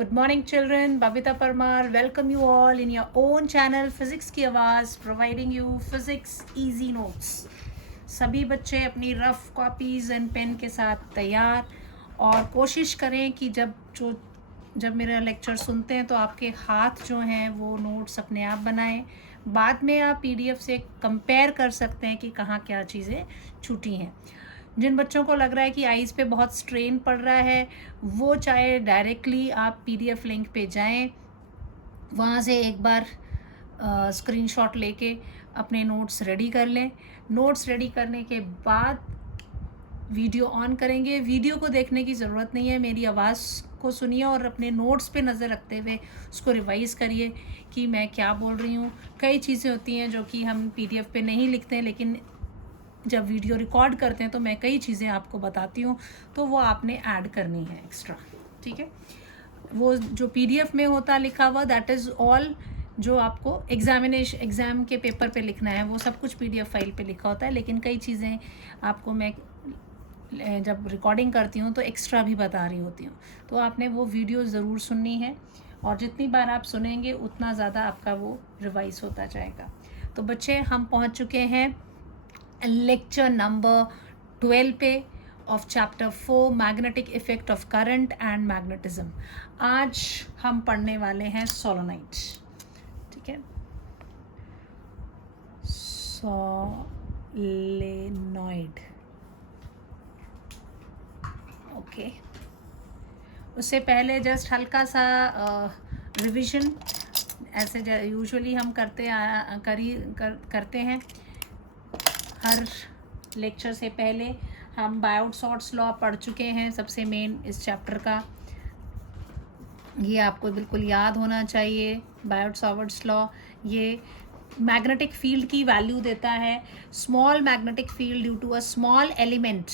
Good morning children, Bhavita Parmar, welcome you all in your own channel Physics की आवाज़, providing you physics easy notes. सभी बच्चे अपनी rough copies and pen के साथ तैयार और कोशिश करें कि जब मेरा लेक्चर सुनते हैं तो आपके हाथ जो हैं वो नोट्स अपने आप बनाएं. बाद में आप PDF से कंपेयर कर सकते हैं कि कहाँ क्या चीज़ें छूटी हैं. जिन बच्चों को लग रहा है कि आइज़ पे बहुत स्ट्रेन पड़ रहा है वो चाहे डायरेक्टली आप PDF लिंक पे जाएं, वहाँ से एक बार स्क्रीनशॉट लेके अपने नोट्स रेडी कर लें. नोट्स रेडी करने के बाद वीडियो ऑन करेंगे. वीडियो को देखने की ज़रूरत नहीं है, मेरी आवाज़ को सुनिए और अपने नोट्स पे नज़र रखते हुए उसको रिवाइज़ करिए कि मैं क्या बोल रही हूँ. कई चीज़ें होती हैं जो कि हम PDF पे नहीं लिखते हैं, लेकिन जब वीडियो रिकॉर्ड करते हैं तो मैं कई चीज़ें आपको बताती हूँ, तो वो आपने ऐड करनी है एक्स्ट्रा. ठीक है, वो जो PDF में होता लिखा हुआ दैट इज़ ऑल जो आपको एग्ज़ाम के पेपर पे लिखना है वो सब कुछ PDF फाइल पे लिखा होता है. लेकिन कई चीज़ें आपको मैं जब रिकॉर्डिंग करती हूँ तो एक्स्ट्रा भी बता रही होती हूँ, तो आपने वो वीडियो ज़रूर सुननी है और जितनी बार आप सुनेंगे उतना ज़्यादा आपका वो रिवाइज होता जाएगा. तो बच्चे, हम पहुँच चुके हैं लेक्चर नंबर 12 पे of chapter 4 magnetic effect of current and magnetism. आज हम पढ़ने वाले हैं सोलोनाइड. ठीक है, सोलेनॉइड. ओके, उससे पहले जस्ट हल्का सा रिवीजन ऐसे यूजुअली हम करते हैं. हर लेक्चर से पहले हम बायोट-सॉर्ट्स लॉ पढ़ चुके हैं, सबसे मेन इस चैप्टर का. ये आपको बिल्कुल याद होना चाहिए. बायोट-सॉर्ट्स लॉ ये मैग्नेटिक फील्ड की वैल्यू देता है. Small magnetic field due to a small element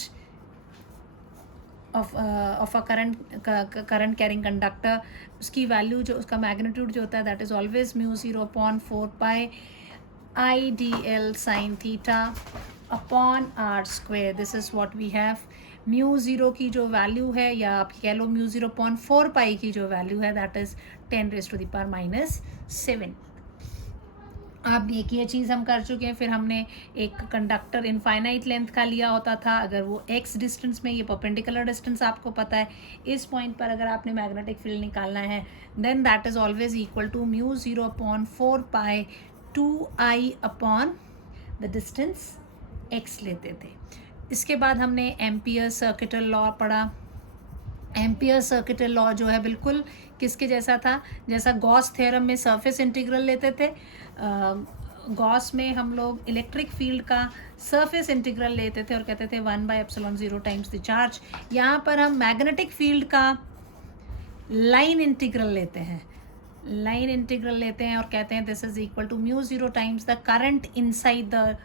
of a current carrying conductor, उसकी वैल्यू जो उसका मैग्नीट्यूड जो होता है that is always μ0/4 pi IDL sin theta upon r square. This is what we have. μ0 की जो वैल्यू है, या आप कह लो μ0/4 पाई की जो वैल्यू है दैट इज़ 10⁻⁻⁷. अब ये चीज़ हम कर चुके हैं. फिर हमने एक कंडक्टर इनफाइनाइट लेंथ का लिया होता था. अगर वो x डिस्टेंस में, ये परपेंडिकुलर डिस्टेंस आपको पता है, इस पॉइंट पर अगर आपने मैग्नेटिक फील्ड निकालना है then that is always equal to μ0/4 pi 2I upon the distance x लेते थे. इसके बाद हमने एम्पियर सर्किटल लॉ पढ़ा. एम्पियर सर्किटल लॉ जो है बिल्कुल किसके जैसा था, जैसा गॉस थ्योरम में सरफेस इंटीग्रल लेते थे, गॉस में हम लोग इलेक्ट्रिक फील्ड का सरफेस इंटीग्रल लेते थे और कहते थे 1/ε0 टाइम्स द चार्ज. यहाँ पर हम मैग्नेटिक फील्ड का लाइन इंटीग्रल लेते हैं. और कहते हैं this is equal to μ0 times the current inside the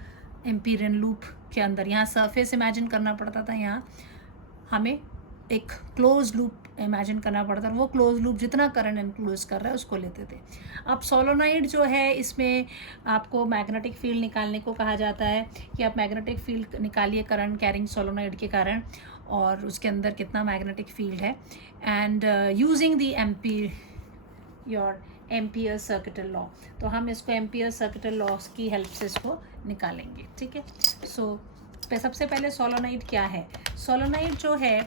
Amperian loop के अंदर. यहाँ सरफेस इमेजिन करना पड़ता था, यहाँ हमें एक क्लोज लूप इमेजिन करना पड़ता था. वो क्लोज लूप जितना करंट इनक्लूज कर रहा है उसको लेते थे. अब सोलोनाइड जो है, इसमें आपको मैग्नेटिक फील्ड निकालने को कहा जाता है कि आप मैग्नेटिक फील्ड निकालिए करंट कैरिंग सोलोनाइड के कारण, और उसके अंदर कितना मैग्नेटिक फील्ड है, and using the ampere circuital law. तो हम इसको एम्पियर सर्किटल लॉ की हेल्प से इसको निकालेंगे. ठीक है, सो सबसे पहले सोलोनाइड क्या है. सोलोनाइड जो है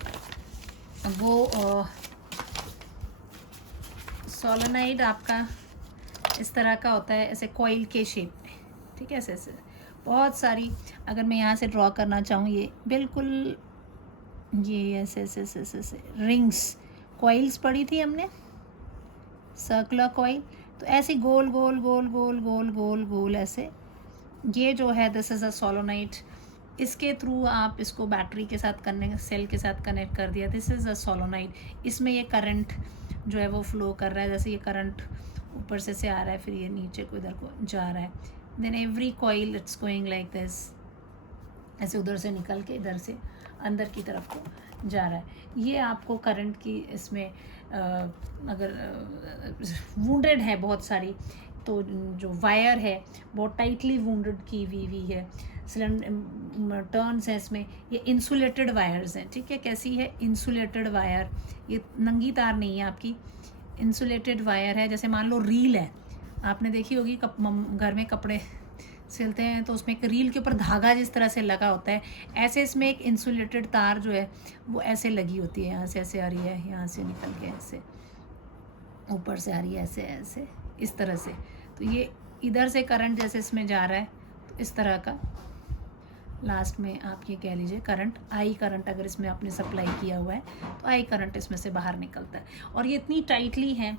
वो सोलोनाइड आपका इस तरह का होता है, ऐसे कॉइल के शेप में. ठीक है, ऐसे बहुत सारी, अगर मैं यहाँ से ड्रॉ करना चाहूँ, ये बिल्कुल ये ऐसे रिंग्स कॉइल्स पढ़ी थी हमने, सर्कुलर कॉइल. तो ऐसे गोल गोल गोल गोल गोल गोल गोल ऐसे, ये जो है दिस इज़ अ सोलोनाइड. इसके थ्रू आप इसको बैटरी के साथ सेल के साथ कनेक्ट कर दिया, दिस इज़ अ सोलोनाइड. इसमें ये करंट जो है वो फ्लो कर रहा है, जैसे ये करंट ऊपर से आ रहा है, फिर ये नीचे को इधर को जा रहा है. Then every coil it's going like this, ऐसे उधर से निकल के इधर से अंदर की तरफ को जा रहा है. ये आपको करंट की इसमें अगर वुंडेड है बहुत सारी, तो जो वायर है बहुत टाइटली वुंडेड की हुई है, टर्न्स हैं इसमें, ये इंसुलेटेड वायर्स हैं. ठीक है, कैसी है, इंसुलेटेड वायर, ये नंगी तार नहीं है आपकी, इंसुलेटेड वायर है, जैसे मान लो रील है, आपने देखी होगी घर में कपड़े सिलते हैं तो उसमें एक रील के ऊपर धागा जिस तरह से लगा होता है, ऐसे इसमें एक इंसुलेटेड तार जो है वो ऐसे लगी होती है, यहाँ से ऐसे आ रही है, यहाँ से निकल के ऐसे ऊपर से आ रही है, ऐसे ऐसे इस तरह से। तो ये इधर से करंट जैसे इसमें जा रहा है तो इस तरह का लास्ट में आप ये कह लीजिए करंट, आई करंट अगर इसमें आपने सप्लाई किया हुआ है तो आई करंट इसमें से बाहर निकलता है। और ये इतनी टाइटली है,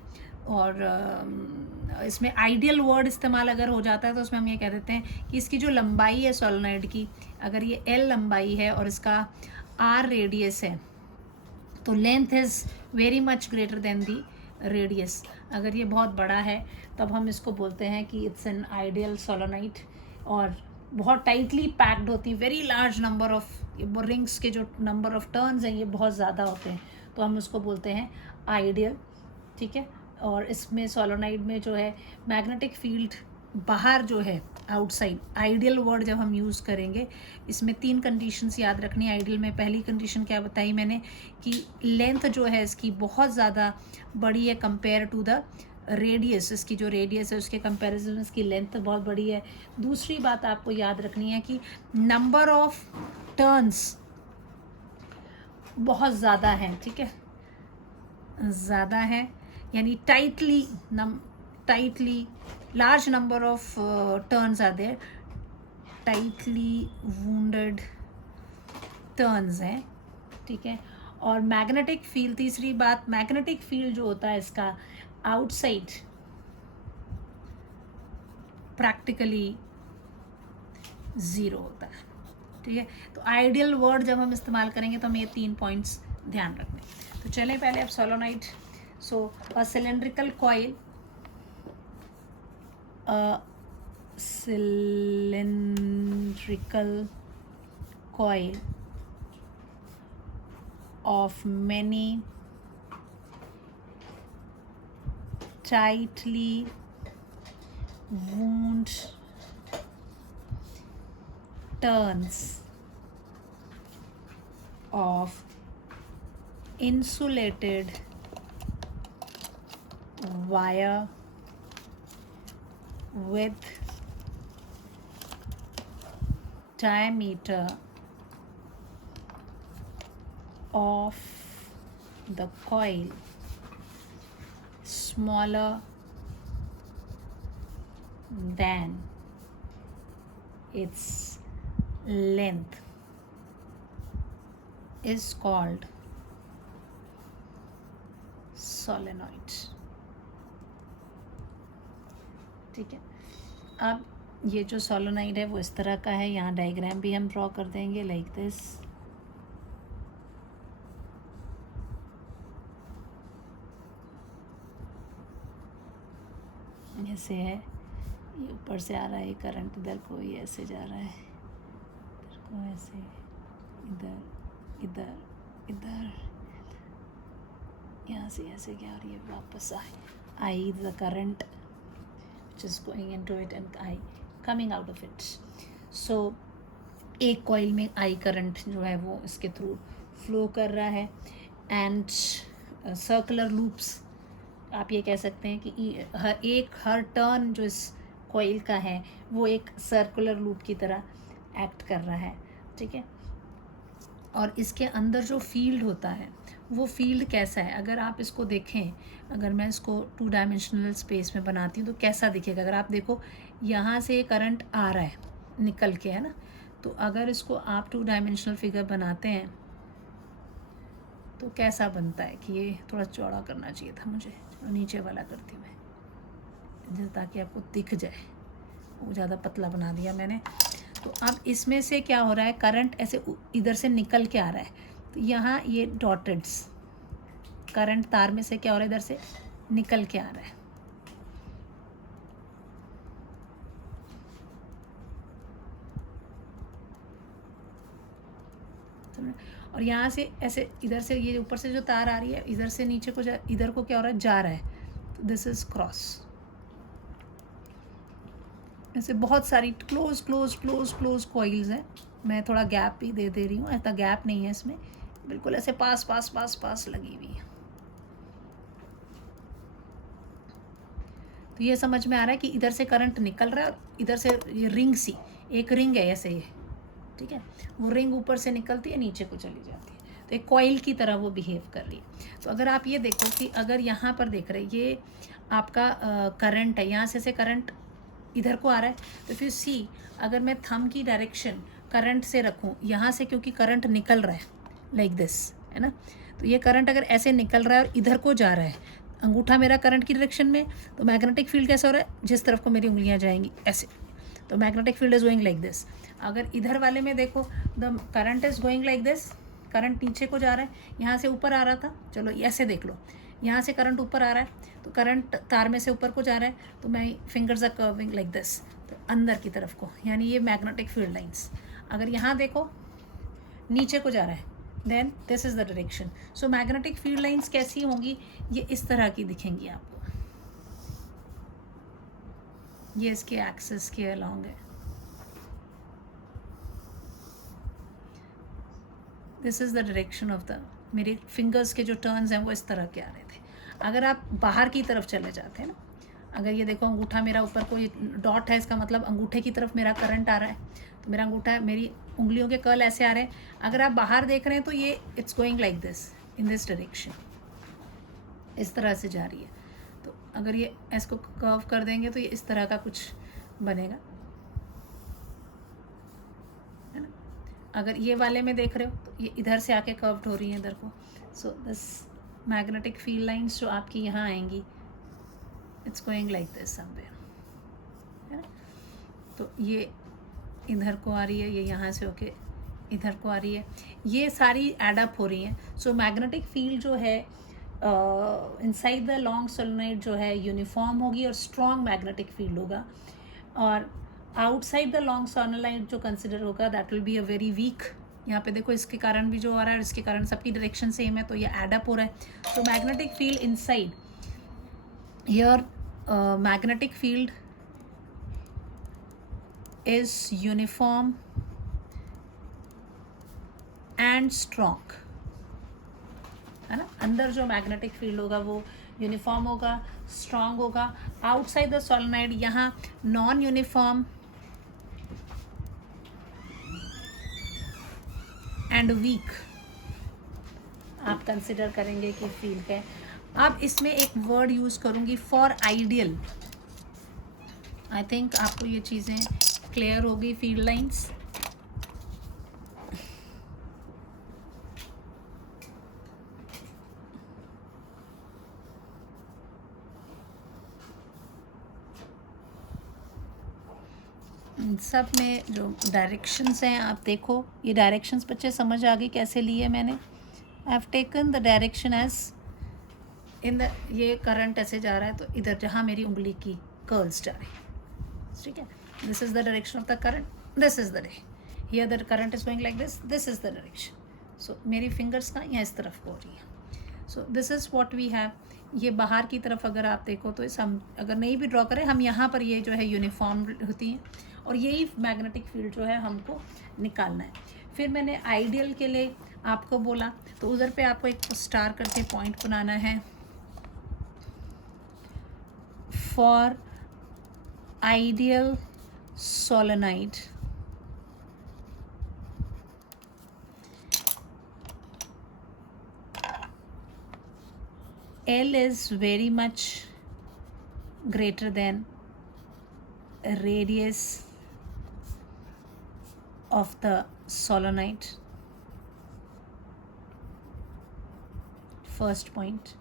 और इसमें आइडियल वर्ड इस्तेमाल अगर हो जाता है तो उसमें हम ये कह देते हैं कि इसकी जो लंबाई है सोलेनॉइड की, अगर ये एल लंबाई है और इसका आर रेडियस है तो length is very much greater than the radius. अगर ये बहुत बड़ा है तब हम इसको बोलते हैं कि इट्स एन आइडियल सोलेनॉइड, और बहुत टाइटली पैक्ड होती है, very large number of rings के जो नंबर ऑफ टर्न्स हैं ये बहुत ज़्यादा होते हैं, तो हम उसको बोलते हैं आइडियल। ठीक है, और इसमें सोलेनॉइड में जो है मैग्नेटिक फील्ड बाहर जो है आउटसाइड, आइडियल वर्ड जब हम यूज़ करेंगे इसमें 3 कंडीशंस याद रखनी है। आइडियल में पहली कंडीशन क्या बताई मैंने कि लेंथ जो है इसकी बहुत ज़्यादा बड़ी है कंपेयर टू द रेडियस, इसकी जो रेडियस है उसके कंपैरिजन इसकी लेंथ बहुत बड़ी है। दूसरी बात आपको याद रखनी है कि नंबर ऑफ टर्न्स बहुत ज़्यादा है। ठीक है, ज़्यादा है यानी tightly large number of turns are there, tightly wounded turns हैं। ठीक है, और मैग्नेटिक फील्ड, तीसरी बात मैग्नेटिक फील्ड जो होता है इसका आउटसाइड प्रैक्टिकली ज़ीरो होता है। ठीक है, तो आइडियल वर्ड जब हम इस्तेमाल करेंगे तो हमें ये 3 पॉइंट्स ध्यान रखने। तो चलें पहले अब solenoid. So a cylindrical coil, a cylindrical coil of many tightly wound turns of insulated wire with diameter of the coil smaller than its length is called solenoid। ठीक है, अब ये जो सोलेनॉइड है वो इस तरह का है, यहाँ डायग्राम भी हम ड्रॉ कर देंगे लाइक दिस। ऐसे है, ये ऊपर से आ रहा है करंट, इधर को ये ऐसे जा रहा है, इधर को ऐसे, इधर इधर इधर, यहाँ से ऐसे क्या, और ये वापस आई the current which is going into it and I coming out of it। so एक कॉइल में आई करंट जो है वो इसके थ्रू फ्लो कर रहा है, एंड सर्कुलर लूप्स, आप ये कह सकते हैं कि हर टर्न जो इस कॉइल का है वो एक सर्कुलर लूप की तरह एक्ट कर रहा है। ठीक है, और इसके अंदर जो फील्ड होता है वो फील्ड कैसा है, अगर आप इसको देखें, अगर मैं इसको 2 डायमेंशनल स्पेस में बनाती हूँ तो कैसा दिखेगा। अगर आप देखो यहाँ से करंट आ रहा है निकल के, है ना, तो अगर इसको आप 2 डायमेंशनल फिगर बनाते हैं तो कैसा बनता है कि ये थोड़ा चौड़ा करना चाहिए था मुझे, नीचे वाला करती मैं ताकि आपको दिख जाए, वो ज़्यादा पतला बना दिया मैंने। तो अब इसमें से क्या हो रहा है, करंट ऐसे इधर से निकल के आ रहा है, तो यहाँ ये डॉटेड्स करंट तार में से क्या हो रहा है, इधर से निकल के आ रहा है। और यहाँ से ऐसे इधर से ये ऊपर से जो तार आ रही है इधर से नीचे को इधर को क्या हो रहा है, जा रहा है, तो दिस इज क्रॉस। ऐसे बहुत सारी close close close close coils हैं, मैं थोड़ा गैप भी दे रही हूँ, ऐसा गैप नहीं है इसमें, बिल्कुल ऐसे पास पास पास पास लगी हुई है। तो ये समझ में आ रहा है कि इधर से करंट निकल रहा है और इधर से ये रिंग सी, एक रिंग है ऐसे ये, ठीक है, वो रिंग ऊपर से निकलती है नीचे को चली जाती है, तो एक कॉइल की तरह वो बिहेव कर रही है। तो अगर आप ये देखो कि अगर यहाँ पर देख रहे हैं ये आपका करंट है, यहाँ से करंट इधर को आ रहा है, तो फिर सी अगर मैं थंब की डायरेक्शन करंट से रखूँ यहाँ से, क्योंकि करंट निकल रहा है लाइक दिस, है ना, तो ये करंट अगर ऐसे निकल रहा है और इधर को जा रहा है, अंगूठा मेरा करंट की डायरेक्शन में, तो मैग्नेटिक फील्ड कैसा हो रहा है, जिस तरफ को मेरी उंगलियां जाएंगी ऐसे, तो magnetic field is going like this. अगर इधर वाले में देखो the current is going like this, current नीचे को जा रहा है, यहाँ से ऊपर आ रहा था, चलो ऐसे देख लो, यहाँ से करंट ऊपर आ रहा है, तो करंट तार में से ऊपर को जा रहा है, तो मैं fingers are curving like this, तो अंदर की तरफ को, यानी ये मैग्नेटिक फील्ड लाइंस। अगर यहाँ देखो नीचे को जा रहा है, then this is the direction. So magnetic field lines कैसी होंगी, ये इस तरह की दिखेंगी आपको, ये इसके एक्सिस के अलोंग है, this is the direction of the, मेरे फिंगर्स के जो टर्न्स हैं वो इस तरह के आ रहे थे। अगर आप बाहर की तरफ चले जाते हैं ना, अगर ये देखो अंगूठा मेरा ऊपर को ये डॉट है, इसका मतलब अंगूठे की तरफ मेरा करंट आ रहा है, तो मेरा अंगूठा, मेरी उंगलियों के कर्ल ऐसे आ रहे हैं। अगर आप बाहर देख रहे हैं तो ये it's going like this, in this direction, इस तरह से जा रही है। तो अगर ये इसको कर्व कर देंगे तो ये इस तरह का कुछ बनेगा, है ना। अगर ये वाले में देख रहे हो तो ये इधर से आके कर्व्ड हो रही है इधर को। So this magnetic field lines जो आपकी यहाँ आएंगी, it's going like this somewhere, है ना। तो ये इधर को आ रही है, ये यहाँ से होके इधर को आ रही है, ये सारी एडअप हो रही हैं। सो मैग्नेटिक फील्ड जो है इनसाइड द लॉन्ग सोलेनोइड जो है यूनिफॉर्म होगी और स्ट्रॉन्ग मैग्नेटिक फील्ड होगा, और आउटसाइड द लॉन्ग सोलेनोइड जो कंसिडर होगा that will be a very weak. यहाँ पे देखो इसके कारण भी जो आ रहा है, इसके कारण सबकी डायरेक्शन सेम है, तो ये एडअप हो रहा है। तो magnetic field inside here, magnetic field is uniform and strong, है ना। अंदर जो मैग्नेटिक फील्ड होगा वो यूनिफॉर्म होगा, स्ट्रॉन्ग होगा। आउटसाइड द सोलेनोइड यहाँ नॉन यूनिफॉर्म एंड वीक आप कंसिडर करेंगे कि फील्ड है। अब इसमें एक वर्ड यूज करूंगी, फॉर आइडियल। आई थिंक आपको ये चीज़ें क्लियर होगी, फील्ड लाइंस। सब में जो डायरेक्शंस हैं आप देखो, ये डायरेक्शंस बच्चे समझ आ गई कैसे लिए मैंने। I have taken the direction as in the, ये करंट ऐसे जा रहा है तो इधर जहाँ मेरी उंगली की कर्ल्स जा रही है, ठीक है, this is the direction of the current, this is the day, here the current is going like this, this is the direction. So मेरी फिंगर्स का यहाँ इस तरफ को हो रही है। So this is what we have. ये बाहर की तरफ अगर आप देखो तो इस, हम अगर नहीं भी ड्रॉ करें, हम यहाँ पर ये जो है यूनिफॉर्म होती हैं, और यही मैग्नेटिक फील्ड जो है हमको निकालना है। फिर मैंने आइडियल के लिए आपको बोला, तो उधर पे आपको एक स्टार करके पॉइंट बनाना है। For ideal solenoid L is very much greater than radius of the solenoid. First point,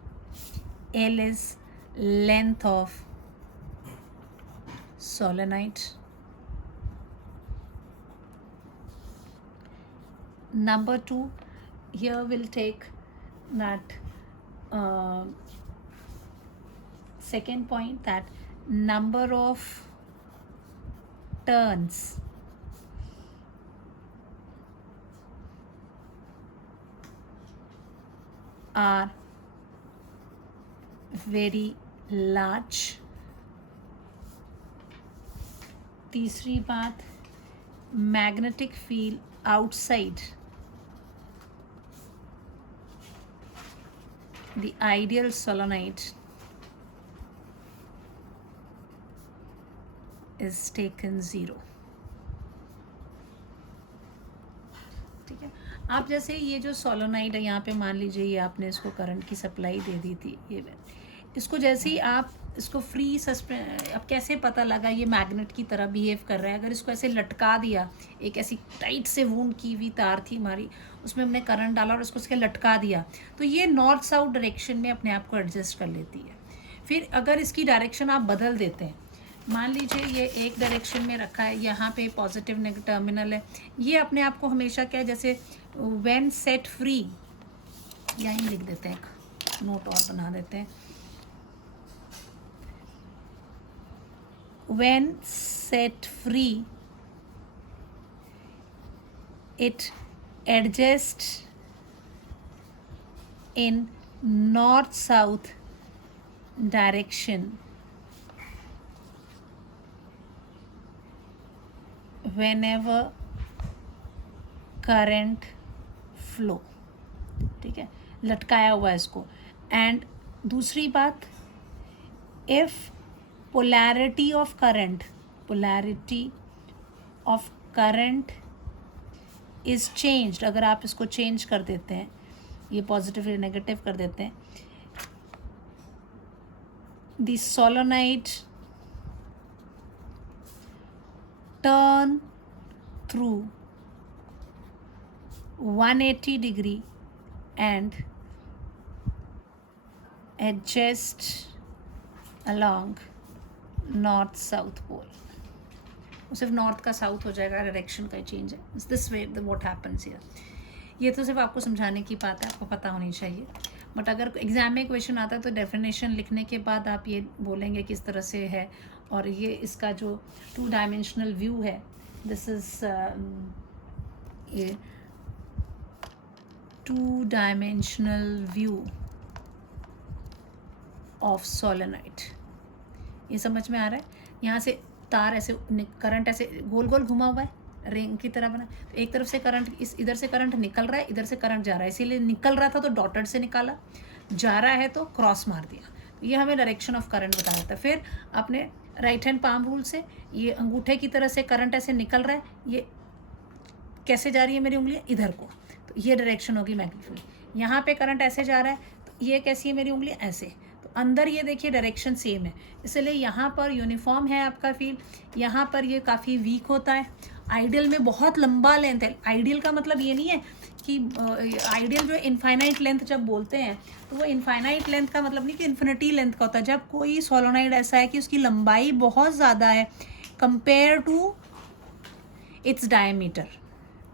L is length of solenoid. Number 2, here we'll take that second point, that number of turns are very large. तीसरी बात, magnetic field outside the ideal solenoid is taken 0। ठीक है। आप जैसे ये जो solenoid है यहाँ पे मान लीजिए ये आपने इसको करंट की सप्लाई दे दी थी, ये इसको जैसे ही आप इसको फ्री अब कैसे पता लगा ये मैग्नेट की तरह बिहेव कर रहा है? अगर इसको ऐसे लटका दिया, एक ऐसी टाइट से वूंड की हुई तार थी हमारी, उसमें हमने करंट डाला और उसको उसके लटका दिया, तो ये नॉर्थ साउथ डायरेक्शन में अपने आप को एडजस्ट कर लेती है। फिर अगर इसकी डायरेक्शन आप बदल देते हैं, मान लीजिए ये एक डायरेक्शन में रखा है, यहाँ पे पॉजिटिव नेगेटिव टर्मिनल है, ये अपने आप को हमेशा क्या है, जैसे व्हेन सेट फ्री, यहीं लिख देते हैं, एक नोट और बना देते हैं, when set free it adjusts in north south direction whenever current flow। ठीक है, लटकाया हुआ है इसको। एंड दूसरी बात, if polarity of current is changed, अगर आप इसको चेंज कर देते हैं, ये पॉजिटिव या नेगेटिव कर देते हैं, the solenoid turn through 180 degree and adjust along north south pole. वो सिर्फ नॉर्थ का साउथ हो जाएगा, डायरेक्शन का चेंज है। It's this way what happens here. ये तो सिर्फ आपको समझाने की बात है, आपको पता होनी चाहिए। बट अगर एग्जाम में क्वेश्चन आता है तो डेफिनेशन लिखने के बाद आप ये बोलेंगे किस तरह से है। और ये इसका जो 2 डायमेंशनल व्यू है, दिस इज ये 2 डायमेंशनल व्यू ऑफ सोलेनाइड। ये समझ में आ रहा है? यहाँ से तार ऐसे करंट ऐसे गोल गोल घुमा हुआ है, रिंग की तरह बना, तो एक तरफ से करंट इधर से करंट निकल रहा है, इधर से करंट जा रहा है, इसीलिए निकल रहा था तो डॉटेड से निकाला, जा रहा है तो क्रॉस मार दिया। तो ये हमें डायरेक्शन ऑफ करंट बता देता है। फिर अपने राइट हैंड पाम रूल से ये अंगूठे की तरह से करंट ऐसे निकल रहा है, ये कैसे जा रही है मेरी उंगलियाँ इधर को, तो ये डायरेक्शन होगी मैग्नेटिक। यहाँ पे करंट ऐसे जा रहा है, तो ये कैसी है मेरी उंगलियाँ ऐसे, तो अंदर ये देखिए डायरेक्शन सेम है, इसलिए यहाँ पर यूनिफॉर्म है आपका फील्ड, यहाँ पर ये काफ़ी वीक होता है। आइडियल में बहुत लंबा लेंथ है। आइडियल का मतलब ये नहीं है कि आइडियल जो इनफाइनाइट लेंथ जब बोलते हैं तो वो इनफाइनाइट लेंथ का मतलब नहीं कि इन्फिनिटी लेंथ का होता है। जब कोई सोलोनाइड ऐसा है कि उसकी लंबाई बहुत ज़्यादा है कंपेयर टू इट्स डायमीटर,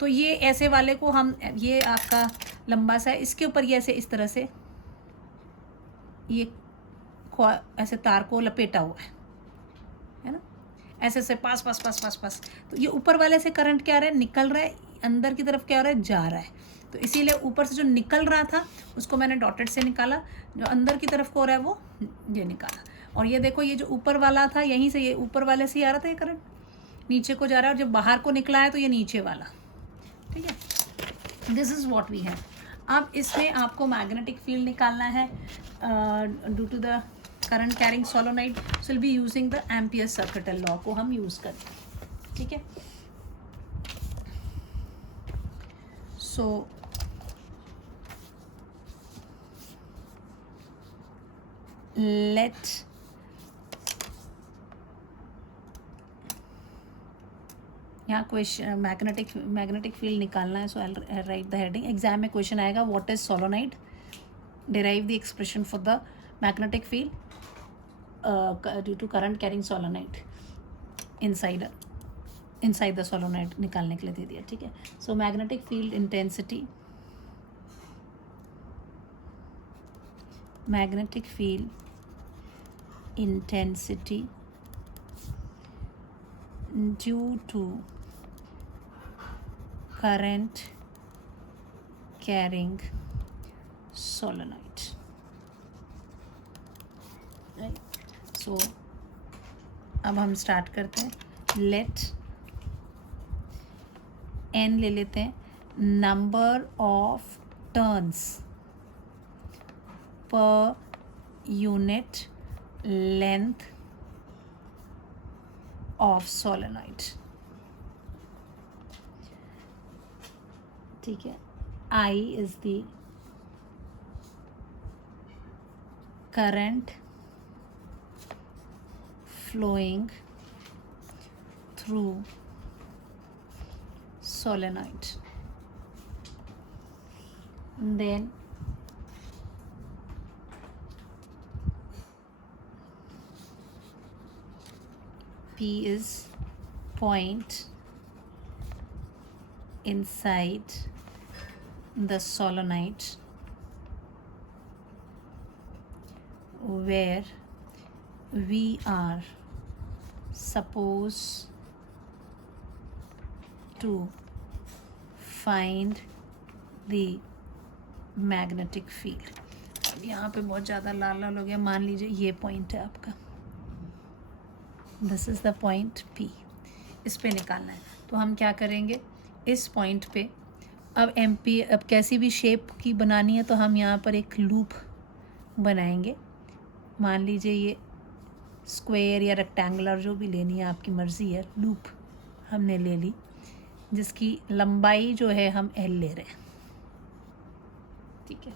तो ये ऐसे वाले को हम, ये आपका लंबा सा है, इसके ऊपर ये ऐसे इस तरह से ये ऐसे तार को लपेटा हुआ है ना, ऐसे से पास पास पास पास पास, तो ये ऊपर वाले से करंट क्या आ रहा है, निकल रहा है, अंदर की तरफ क्या हो रहा है, जा रहा है। तो इसीलिए ऊपर से जो निकल रहा था उसको मैंने डॉटेड से निकाला, जो अंदर की तरफ को हो रहा है वो ये निकाला। और ये देखो, ये जो ऊपर वाला था यहीं से, ये ऊपर वाले से ही आ रहा था ये करंट, नीचे को जा रहा है, और जब बाहर को निकला है तो ये नीचे वाला। ठीक है, this is what we have. अब इसमें आपको मैग्नेटिक फील्ड निकालना है due to the current carrying solenoid, so will be using the ampere circuital law को हम यूज़ करते हैं। ठीक है, सो लेट यहाँ क्वेश्चन मैग्नेटिक फील्ड निकालना है, so I write the heading. Exam में क्वेश्चन आएगा what is solenoid, derive the expression for the magnetic field due to current carrying solenoid inside the solenoid निकालने के लिए दे दिया। ठीक है, सो magnetic field intensity, magnetic field intensity due to current carrying solenoid, right? So अब हम start करते हैं। लेट n ले लेते हैं, number of turns per unit length of solenoid. ठीक है, I is the current flowing through solenoid. Then P is point inside the solenoid where we are supposed to find the magnetic field. अब यहाँ पे बहुत ज़्यादा लाल लाल हो गया, मान लीजिए ये पॉइंट है आपका, this is the point P, इस पे निकालना है। तो हम क्या करेंगे, इस पॉइंट पे अब अब कैसी भी शेप की बनानी है तो हम यहाँ पर एक लूप बनाएंगे। मान लीजिए ये स्क्वायर या रेक्टेंगुलर जो भी लेनी है आपकी मर्ज़ी है, लूप हमने ले ली जिसकी लंबाई जो है हम L ले रहे हैं, ठीक है,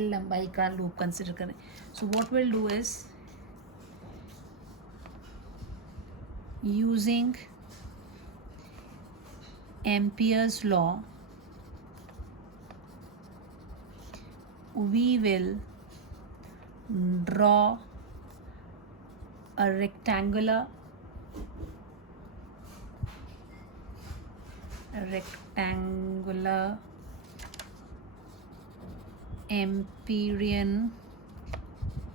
L लंबाई का लूप कंसिडर करें। So what will do is using Ampere's law, we will draw a rectangular Amperian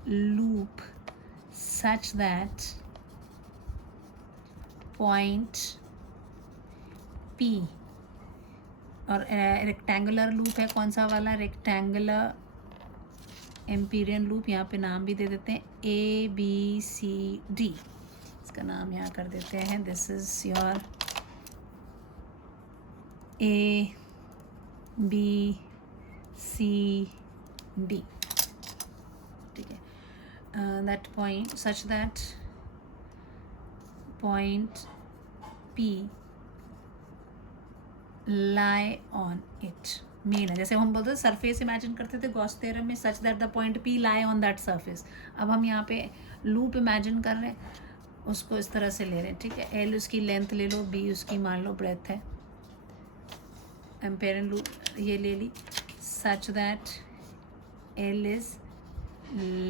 loop such that point P, और रेक्टेंगुलर लूप है कौन सा वाला, रेक्टेंगुलर एम्पीरियन लूप, यहाँ पे नाम भी दे देते हैं ABCD, इसका नाम यहाँ कर देते हैं, दिस इज योर ABCD, ठीक है, that point such that point P lie on it, main है, जैसे हम बोलते थे सरफेस इमेजिन करते थे गॉस थ्योरम में, such that the point P lie on that surface। अब हम यहाँ पे लूप इमेजिन कर रहे हैं, उसको इस तरह से ले रहे हैं, ठीक है, L उसकी लेंथ ले लो, B उसकी मान लो ब्रेथ है, एम्पेरियन लूप ये ले ली, such that L is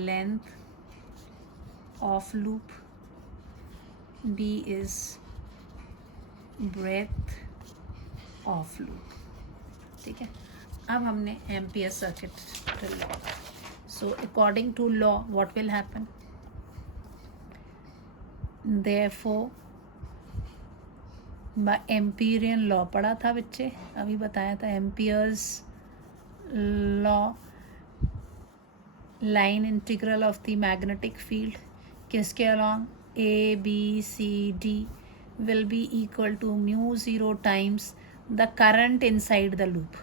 length of loop, B is breadth of loop, ठीक है। अब हमने Ampere circuit law, so according to law what will happen, therefore Amperian law पढ़ा था बच्चे, अभी बताया था, Ampere's law, line integral of the magnetic field किसके along, ABCD will be equal to mu 0 times the current inside the loop,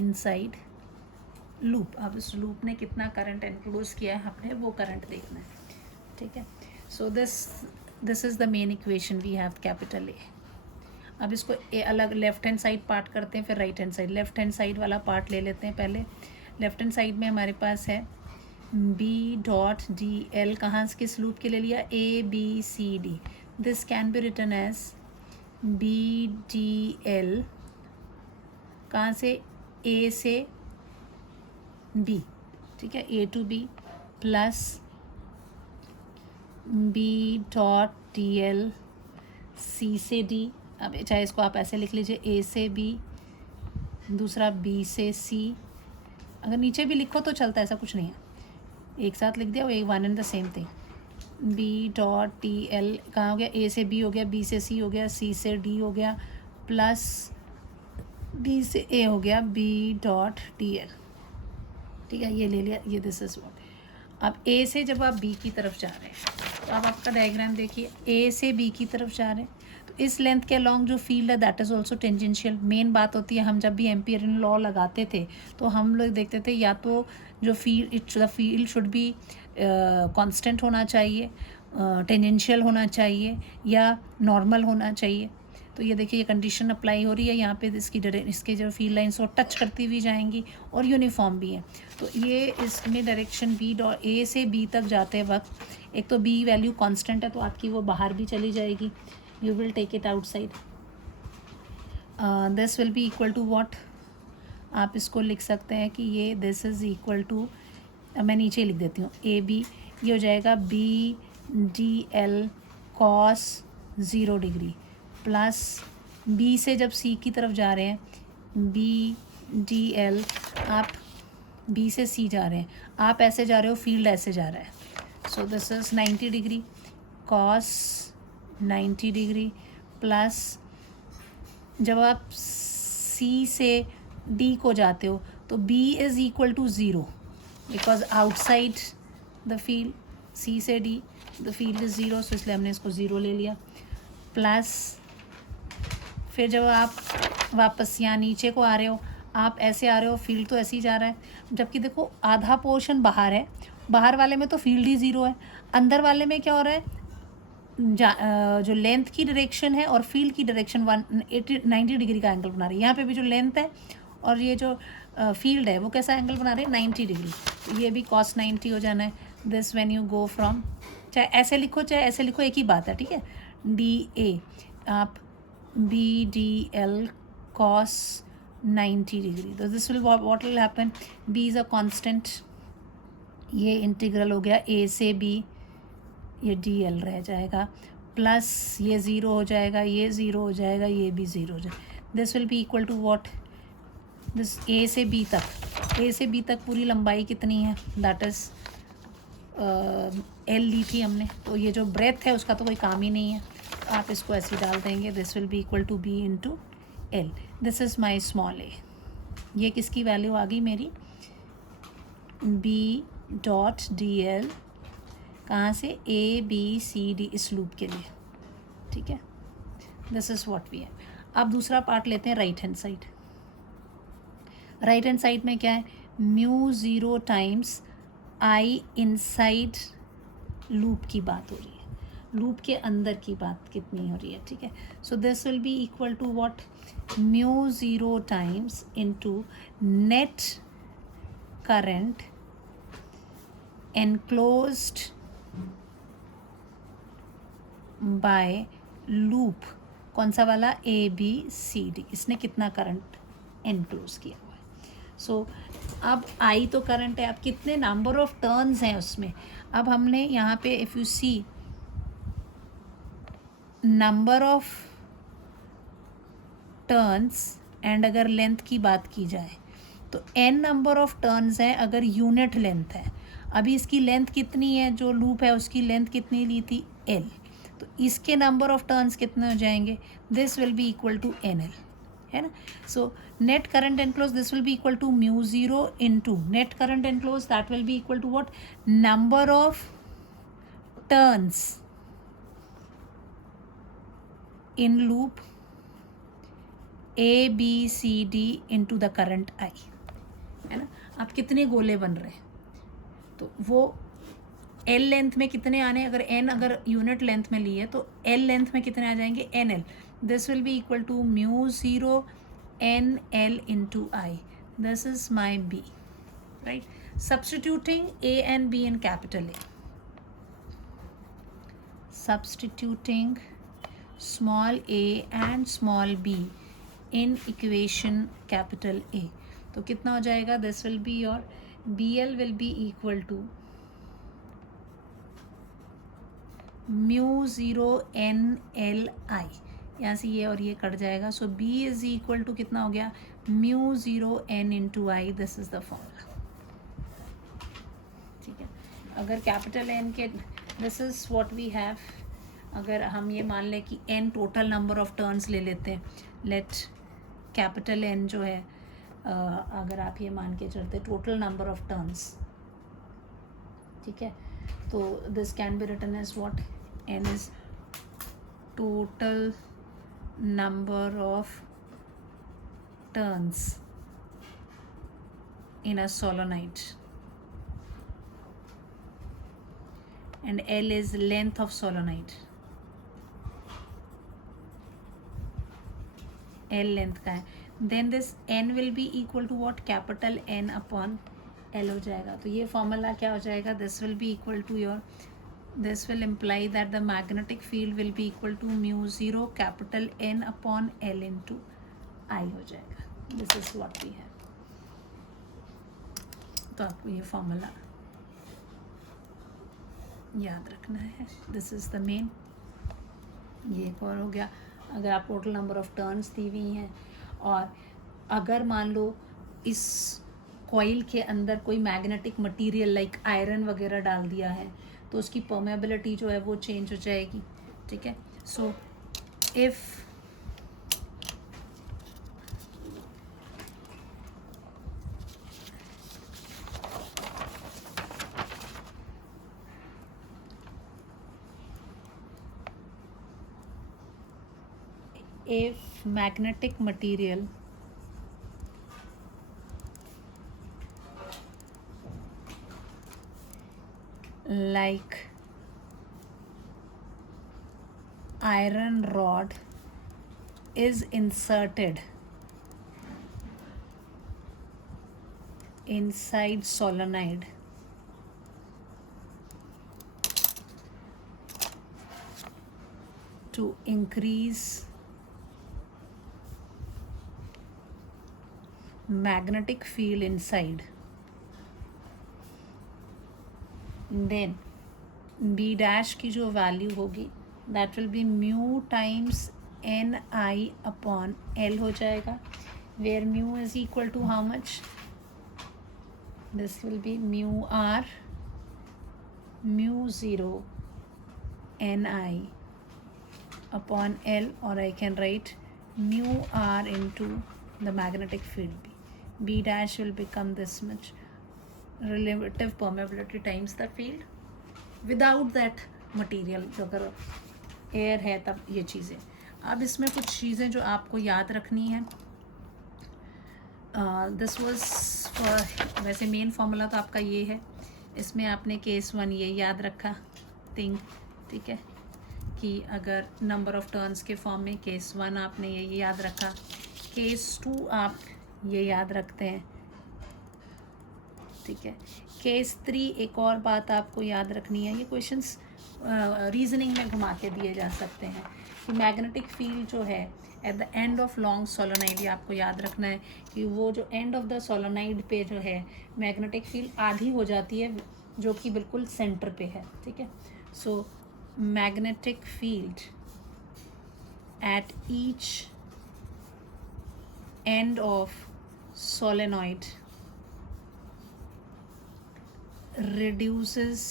inside loop। अब इस loop ने कितना करंट एनक्लोज किया है हमने वो करंट देखना है, ठीक है। So this is the main equation we have capital A। अब इसको अलग लेफ्ट हैंड साइड पार्ट करते हैं, फिर right hand side, left hand side वाला पार्ट ले लेते हैं पहले। लेफ्ट हैंड साइड में हमारे पास है B.dl, कहाँ से किस लूप के ले लिया, ABCD, this can be written as BDL, कहाँ से, A से B, ठीक है, A to B plus B.dl C से D। अब चाहे इसको आप ऐसे लिख लीजिए, A से B, दूसरा B से C, अगर नीचे भी लिखो तो चलता है, ऐसा कुछ नहीं है, एक साथ लिख दिया, वो एक one and the same thing. B.dl कहाँ हो गया, A से B हो गया, B से C हो गया, C से D हो गया, प्लस B से A हो गया, B.dl, ठीक है, ये ले लिया, ये दिस इज व्हाट। अब A से जब आप B की तरफ जा रहे हैं, तो अब आपका डायग्राम देखिए, A से B की तरफ जा रहे हैं, तो इस लेंथ के अलॉन्ग जो फील्ड है that is also tangential. Main बात होती है, हम जब भी एम्पियरियन लॉ लगाते थे तो हम लोग देखते थे या तो जो फील्ड शुड बी कांस्टेंट होना चाहिए, टेंजेंशियल होना चाहिए या नॉर्मल होना चाहिए। तो ये देखिए ये कंडीशन अप्लाई हो रही है यहाँ पे, इसके जो फील्ड लाइन्स वो टच करती हुई जाएंगी और यूनिफॉर्म भी है। तो ये इसमें डायरेक्शन बी डॉट ए से बी तक जाते वक्त एक तो बी वैल्यू कांस्टेंट है तो आपकी वो बाहर भी चली जाएगी, you will take it outside. This will be equal to what, आप इसको लिख सकते हैं कि ये दिस इज़ इक्वल टू, मैं नीचे लिख देती हूँ, ए बी, ये हो जाएगा B D L cos 0 degree plus B से जब सी की तरफ जा रहे हैं बी डी एल, आप बी से सी जा रहे हैं, आप ऐसे जा रहे हो, फील्ड ऐसे जा रहा है, so this is 90 degree cos 90 degree plus जब आप सी से डी को जाते हो तो B is equal to 0 because outside the field, C से D the field is 0, so इसलिए हमने इसको 0 ले लिया। प्लस फिर जब आप वापस यहाँ नीचे को आ रहे हो, आप ऐसे आ रहे हो, फील्ड तो ऐसे ही जा रहा है, जबकि देखो आधा पोर्शन बाहर है, बाहर वाले में तो फील्ड ही 0 है, अंदर वाले में क्या हो रहा है, जो लेंथ की डायरेक्शन है और फील्ड की डायरेक्शन 90 डिग्री का एंगल बना रही है। यहाँ पे भी जो लेंथ है और ये जो फील्ड है वो कैसा एंगल बना रहे हैं, 90 डिग्री, तो ये भी cos 90 हो जाना है। This when you go from, चाहे ऐसे लिखो चाहे ऐसे लिखो, एक ही बात है, ठीक है, डी ए, आप B D L cos 90 degree, तो this will what will happen, B is a constant, ये इंटीग्रल हो गया ए से बी, ये डी एल रह जाएगा, प्लस ये 0 हो जाएगा, ये 0 हो जाएगा, ये भी 0 हो जाएगा। This will be equal to what, this A से बी तक, ए से बी तक पूरी लंबाई कितनी है, दैट इज़ एल ली थी हमने, तो ये जो ब्रेथ है उसका तो कोई काम ही नहीं है, तो आप इसको ऐसे ही डाल देंगे, this will be equal to B into L, this is my small A. ये किसकी वैल्यू आ गई मेरी, बी डॉट डी एल, कहाँ से, ए बी सी डी, इस लूप के लिए, ठीक है, दिस इज़ व्हाट वी है। अब दूसरा पार्ट लेते हैं right hand side. Right hand side में क्या है, mu 0 times I inside loop की बात हो रही है, लूप के अंदर की बात कितनी हो रही है, ठीक है, so this will be equal to what, mu 0 times into net current enclosed by loop, कौन सा वाला, ए बी सी डी, इसने कितना करंट एनक्लोज किया हुआ है। सो अब आई तो करंट है, अब कितने नंबर ऑफ टर्न्स हैं उसमें, अब हमने यहाँ पे if you see number of turns and अगर लेंथ की बात की जाए तो n नंबर ऑफ टर्न्स हैं अगर यूनिट लेंथ है। अभी इसकी लेंथ कितनी है, जो लूप है उसकी लेंथ कितनी ली थी, l, तो इसके नंबर ऑफ टर्न्स कितने हो जाएंगे, this will be equal to NL, है ना। So net current enclose, this will be equal to mu 0 into net current enclose, that will be equal to what, number of turns in loop A B C D into the current I, है ना। अब कितने गोले बन रहे हैं, तो वो एल लेंथ में कितने आने, अगर एन अगर यूनिट लेंथ में लिए तो एल लेंथ में कितने आ जाएंगे, N L, this will be equal to mu 0 N L into I, this is my B, right. Substituting A and B in capital A, substituting small A and small B in equation capital A, तो कितना हो जाएगा, this will be your B L will be equal to mu 0 N L I, यहाँ से ये और ये cut जाएगा, so B is equal to कितना हो गया, mu 0 N into I, this is the formula, ठीक है। अगर कैपिटल एन के, this is what we have, अगर हम ये मान लें कि N total number of turns ले लेते हैं, लेट कैपिटल एन जो है, अगर आप ये मान के चलते टोटल नंबर ऑफ टर्न्स, ठीक है, तो this can be written as what, N is total number of turns in a solenoid, and L is length of solenoid. L length का है. Then this N will be equal to what? Capital N upon L हो जाएगा. तो ये formula क्या हो जाएगा? This will be equal to your, this will imply that the magnetic field will be equal to mu 0 capital N upon L into I हो जाएगा. This is what we have. तो आपको ये फॉर्मूला याद रखना है. This is the main. ये एक और हो गया. अगर आप टोटल नंबर ऑफ टर्न्स दी हुई हैं और अगर मान लो इस कॉइल के अंदर कोई मैग्नेटिक मटेरियल लाइक आयरन वगैरह डाल दिया है तो उसकी परमेबिलिटी जो है वो चेंज हो जाएगी. ठीक है. So if magnetic material like iron rod is inserted inside solenoid to increase magnetic field inside, then B dash की जो वैल्यू होगी that will be mu times Ni upon L हो जाएगा, where mu is equal to how much? This will be mu R mu 0 Ni upon L, or I can write mu R into the magnetic field B. B dash will become this much, relative permeability times the field. Without that material, जो अगर air है तब ये चीज़ें. अब इसमें कुछ चीज़ें जो आपको याद रखनी है. दिस वॉज फॉर, वैसे मेन फार्मूला तो आपका ये है. इसमें आपने केस 1 ये याद रखा थिंक. ठीक है, कि अगर नंबर ऑफ टर्न्स के फॉर्म में केस 1 आपने ये याद रखा. केस 2 आप ये याद रखते हैं. ठीक है. केस 3 एक और बात आपको याद रखनी है. ये क्वेश्चंस रीजनिंग में घुमा के दिए जा सकते हैं कि मैग्नेटिक फील्ड जो है at the end of long solenoid, ये आपको याद रखना है कि वो जो एंड ऑफ द सोलोनाइड पे जो है मैग्नेटिक फील्ड आधी हो जाती है जो कि बिल्कुल सेंटर पे है. ठीक है. सो magnetic field at each end of solenoid reduces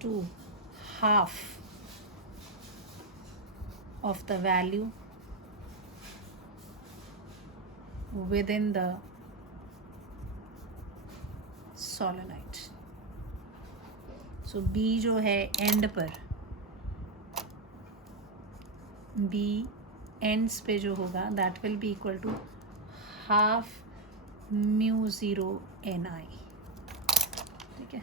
to half of the value within the solenoid. So B जो है end पर, B एंड्स पे जो होगा that will be equal to half mu 0 Ni. ठीक है.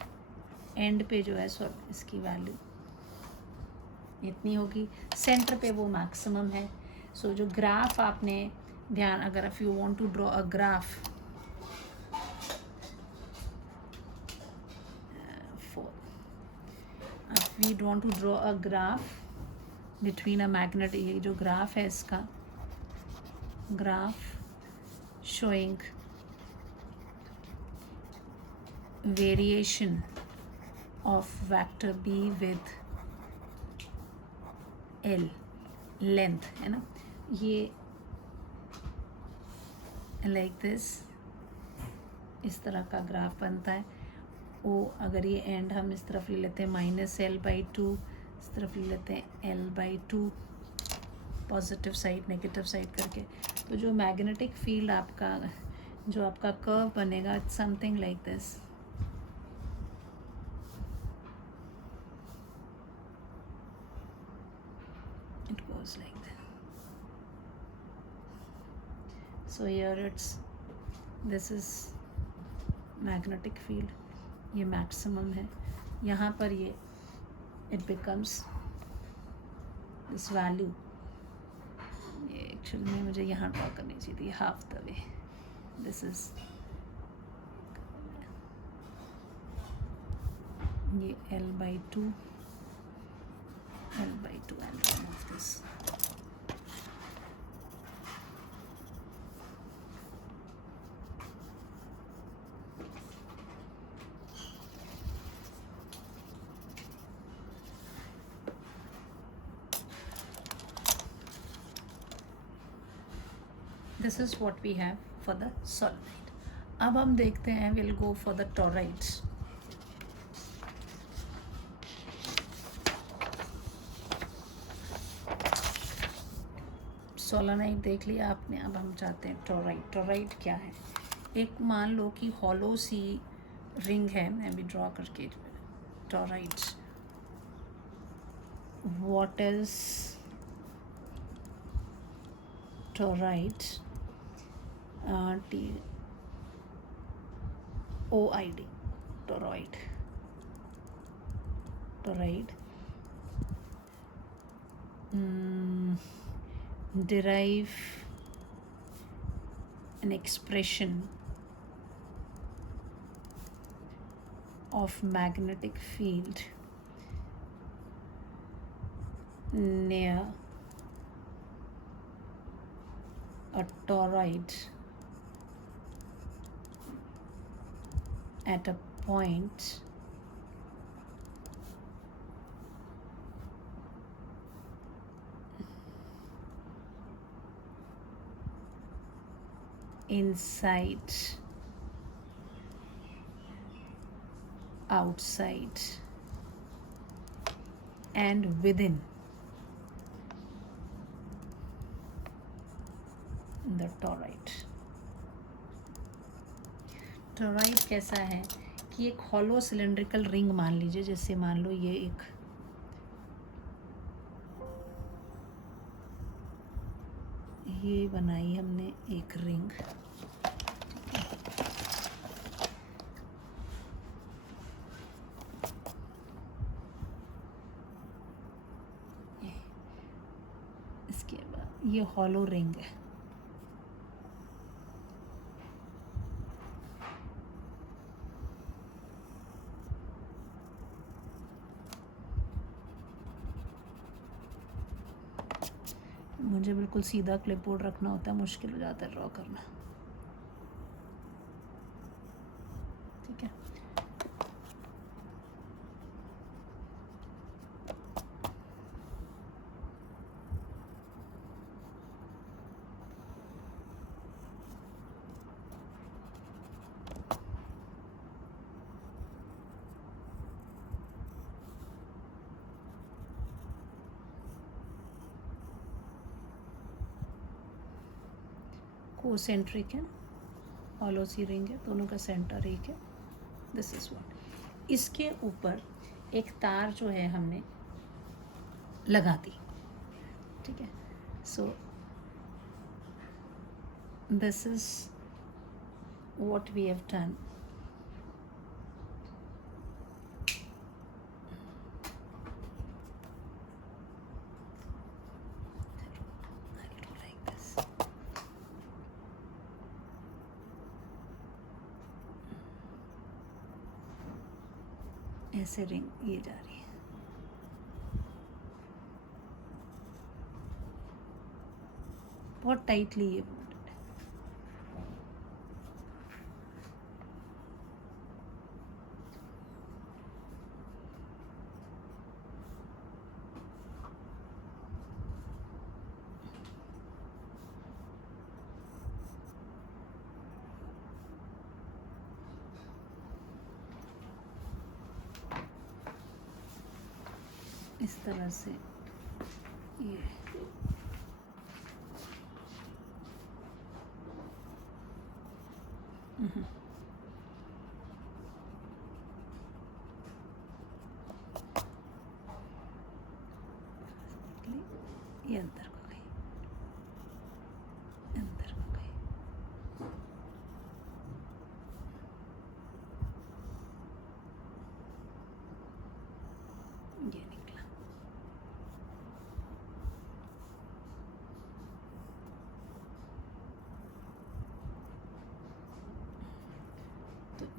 एंड पे जो है इसकी वैल्यू इतनी होगी. सेंटर पे वो मैक्सिमम है. सो जो ग्राफ आपने ध्यान, अगर if you want to draw a graph we want to draw a graph between a magnet, ये जो ग्राफ है इसका graph showing variation of vector B with L length है ना. ये लाइक दिस, इस तरह का ग्राफ बनता है. ओ अगर ये एंड हम इस तरफ ले लेते हैं -L/2, इस तरफ ले लेते हैं L/2, positive side negative side करके, तो जो मैग्नेटिक फील्ड आपका, जो आपका कर्व बनेगा, it's something like this. It goes like that. So here it's, this is magnetic field ये मैक्सिमम है, यहाँ पर ये इट बिकम्स दिस वैल्यू, ये एक्चुअली में मुझे यहाँ ड्रॉ करनी चाहिए थी half the way, this is ये L/2 and remove this. This is what we have for the solenoid. अब हम देखते हैं, we'll go for the toroids. सोलोनाइट देख लिया आपने, अब हम चाहते हैं टोराइड. टोराइड क्या है? एक मान लो कि हॉलो सी रिंग है, मैं भी ड्रॉ करके. Toroid, what is toroid? TOID, toroid. Toroid derive an expression of magnetic field near a toroid at a point inside, outside and within the toroid. Toroid कैसा है कि एक हॉलो सिलेंड्रिकल रिंग मान लीजिए, जैसे मान लो ये एक ये बनाई हमने एक रिंग, इसके बाद ये हॉलो रिंग है. मुझे बिल्कुल सीधा क्लिपबोर्ड रखना होता है, मुश्किल हो जाता है ड्रॉ करना. ठीक है, कोसेंट्रिक है, हॉलो सी रिंग है, दोनों का सेंटर एक है. This is what. इसके ऊपर एक तार जो है हमने लगा दी. ठीक है, so this is what we have done. ऐसे रिंग ये जा रही है. बहुत टाइटली ये बोल्टेड है. इस तरह से ये ये अंदर को गई, अंदर को गई.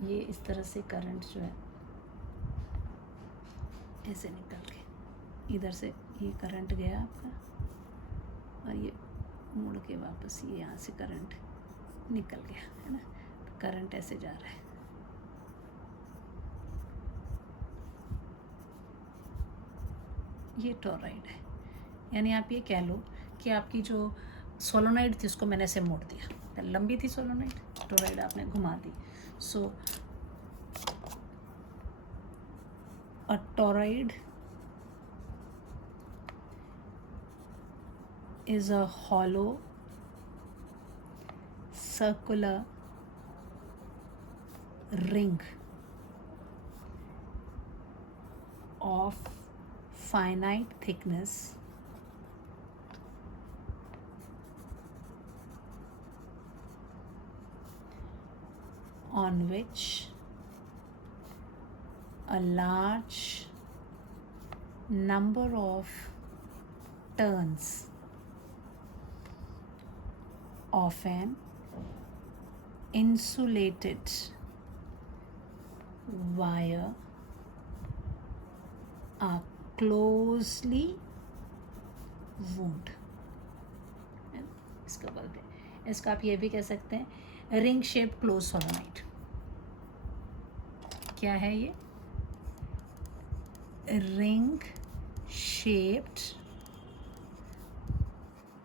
ये इस तरह से करंट जो है ऐसे निकल के इधर से ये करंट गया आपका, और ये मुड़ के वापस ये यहाँ से करंट निकल गया, है ना। तो करंट ऐसे जा रहा है। ये टोरॉइड है, यानी आप ये कह लो कि आपकी जो सोलोनाइड थी उसको मैंने ऐसे मोड़ दिया, लंबी थी सोलोनाइड, टोरॉइड आपने घुमा दी। सो अ toroid is a hollow circular ring of finite thickness on which a large number of turns of an insulated wire are closely wound। इसका बोलते हैं, इसका आप ये भी कह सकते हैं रिंग शेप क्लोज सोलोनाइड। क्या है ये? Ring shaped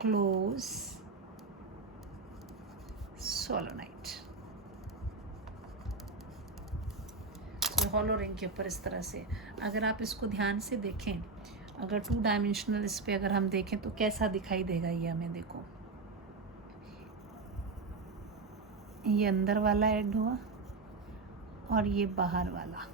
close solenoid. तो हॉलो रिंग के ऊपर इस तरह से, अगर आप इसको ध्यान से देखें, अगर 2 डायमेंशनल इस पे अगर हम देखें तो कैसा दिखाई देगा ये हमें। देखो ये अंदर वाला ऐड हुआ और ये बाहर वाला।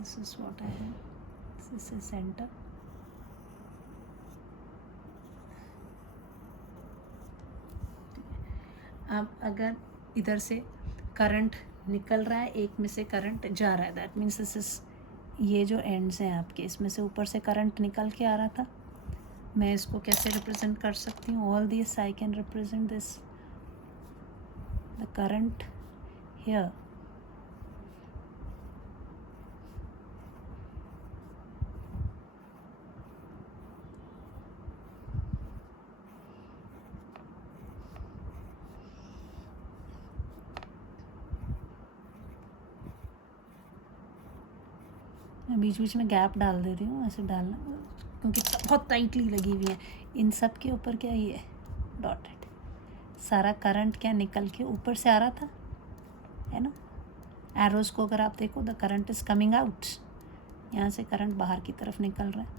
This is what I have. This is center. अब अगर इधर से करंट निकल रहा है, एक में से करंट जा रहा है, दैट मीन्स दिस इज, ये जो एंड्स हैं आपके, इसमें से ऊपर से करंट निकल के आ रहा था। मैं इसको कैसे रिप्रेजेंट कर सकती हूँ? All this I can represent this, the current here मैं बीच बीच में गैप डाल दे रही हूँ, ऐसे डालना क्योंकि बहुत टाइटली लगी हुई है। इन सब के ऊपर क्या ये डॉटेड, सारा करंट क्या निकल के ऊपर से आ रहा था, है ना। एरोज को अगर आप देखो, the current is coming out, यहाँ से करंट बाहर की तरफ निकल रहा है।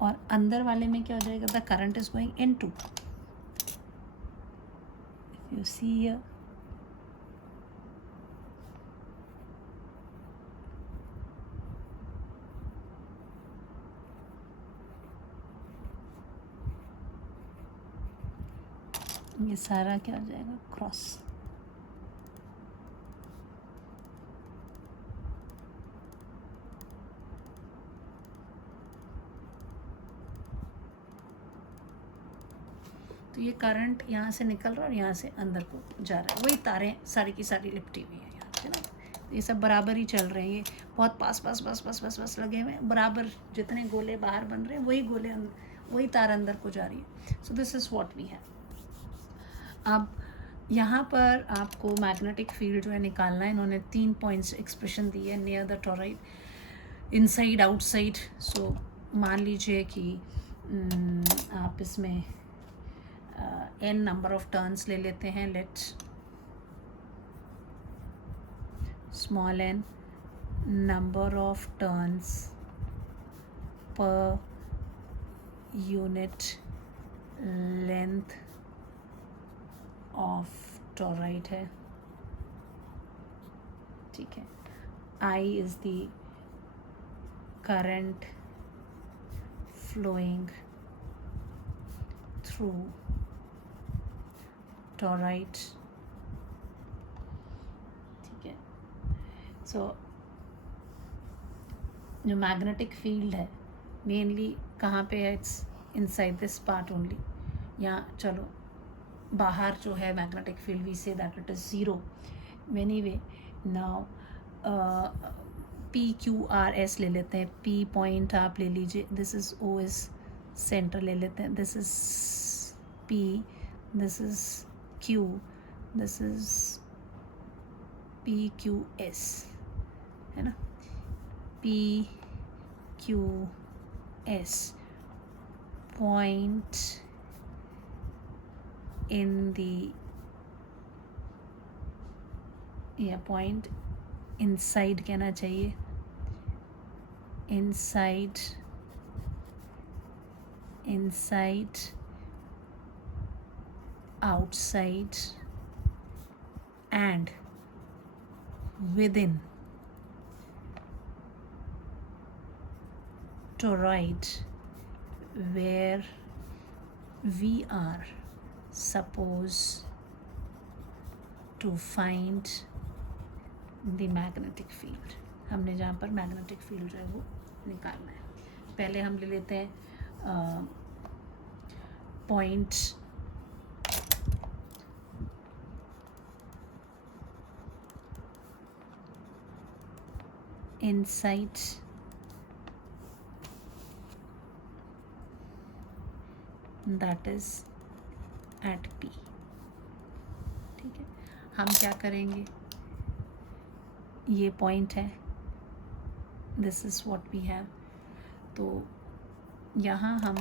और अंदर वाले में क्या हो जाएगा? The current is going into, you see here, ये सारा क्या हो जाएगा? क्रॉस। तो ये करंट यहाँ से निकल रहा है और यहाँ से अंदर को जा रहा है। वही तारें सारी की सारी लिपटी हुई है यहाँ, है ना। ये सब बराबर ही चल रहे हैं, ये बहुत पास पास पास पास पास पास लगे हुए हैं, बराबर जितने गोले बाहर बन रहे हैं वही गोले वही तार अंदर को जा रही है। So this is what we have. अब यहाँ पर आपको मैग्नेटिक फील्ड जो है निकालना है। इन्होंने 3 पॉइंट्स एक्सप्रेशन दी है, near the toroid, inside, outside. So मान लीजिए कि आप इसमें n नंबर ऑफ टर्न्स ले लेते हैं। Let small n number of turns per unit length of toroid है। ठीक है. I is the current flowing through toroid. ठीक है. So जो मैग्नेटिक फील्ड है मेनली कहाँ पे है? It's inside this part only. यहाँ चलो बाहर जो है मैग्नेटिक फील्ड वी से that it is zero. Anyway now P Q R S ले लेते हैं. पी पॉइंट आप ले लीजिए. This is O is centre ले लेते हैं. This is P, this is Q, this is P Q S, है ना. P Q S point in the point inside कहना चाहिए. inside outside and within toroid where we are supposed to find the magnetic field. हमने जहाँ पर magnetic field जो है वो निकालना है. पहले हम ले लेते हैं point inside that is at P. ठीक है. हम क्या करेंगे, ये पॉइंट है, this is what we have. तो यहाँ हम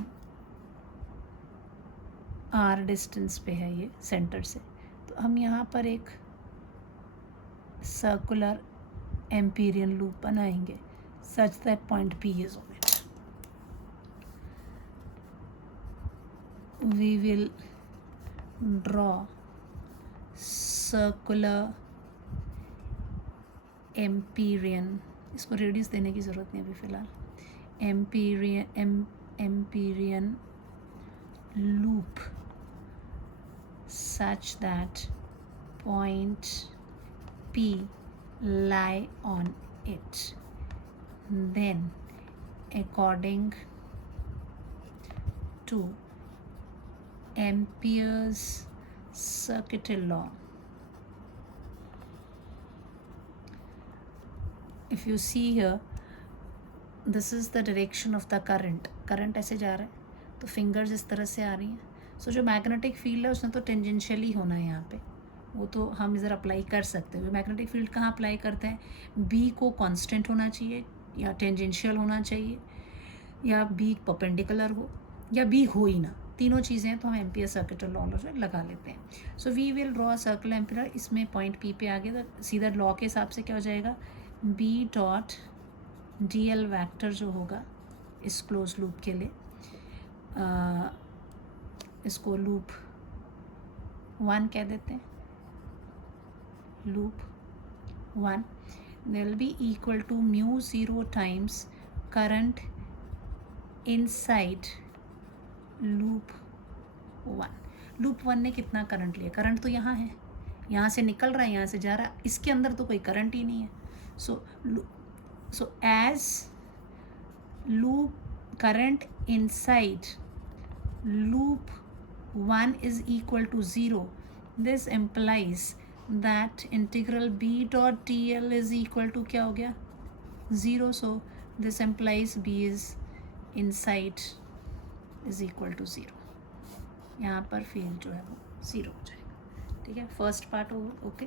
R डिस्टेंस पे है ये सेंटर से, तो हम यहाँ पर एक सर्कुलर एम्पीरियन लूप बनाएंगे such that point P is on it. We will draw circular empyrean. इसको रेडियस देने की ज़रूरत नहीं अभी फ़िलहाल. empyrean loop such that point P lie on it. Then according to Ampere's circuital law, if you see here, this is the direction of the current. Current ऐसे जा रहा है तो फिंगर्स इस तरह से आ रही हैं. सो जो मैग्नेटिक फील्ड है उसने तो टेंजेंशियली होना है यहाँ पे, वो तो हम इधर अप्लाई कर सकते हैं. मैग्नेटिक फील्ड कहाँ अप्लाई करते हैं? बी को कांस्टेंट होना चाहिए या टेंजेंशियल होना चाहिए या बी परपेंडिकुलर हो या बी हो ही ना. तीनों चीज़ें हैं तो हम एम्पियर सर्किटल लॉ लगा लेते हैं. So we will draw circle ampere. इसमें पॉइंट P पे आ गया तो सीधा लॉ के हिसाब से क्या हो जाएगा, B डॉट DL वैक्टर जो होगा इस क्लोज लूप के लिए, इसको लूप 1 कह देते हैं. Loop 1 will be equal to mu 0 times current inside loop 1. Loop 1 ने कितना करंट लिया? करंट तो यहाँ है, यहाँ से निकल रहा है, यहाँ से जा रहा है, इसके अंदर तो कोई करंट ही नहीं है. So as loop current inside loop 1 is equal to 0, this implies that integral B dot DL is equal to क्या हो गया? 0. So this implies B is inside is equal to 0. यहाँ पर फील्ड जो है वो 0 हो जाएगा. ठीक है. First part okay.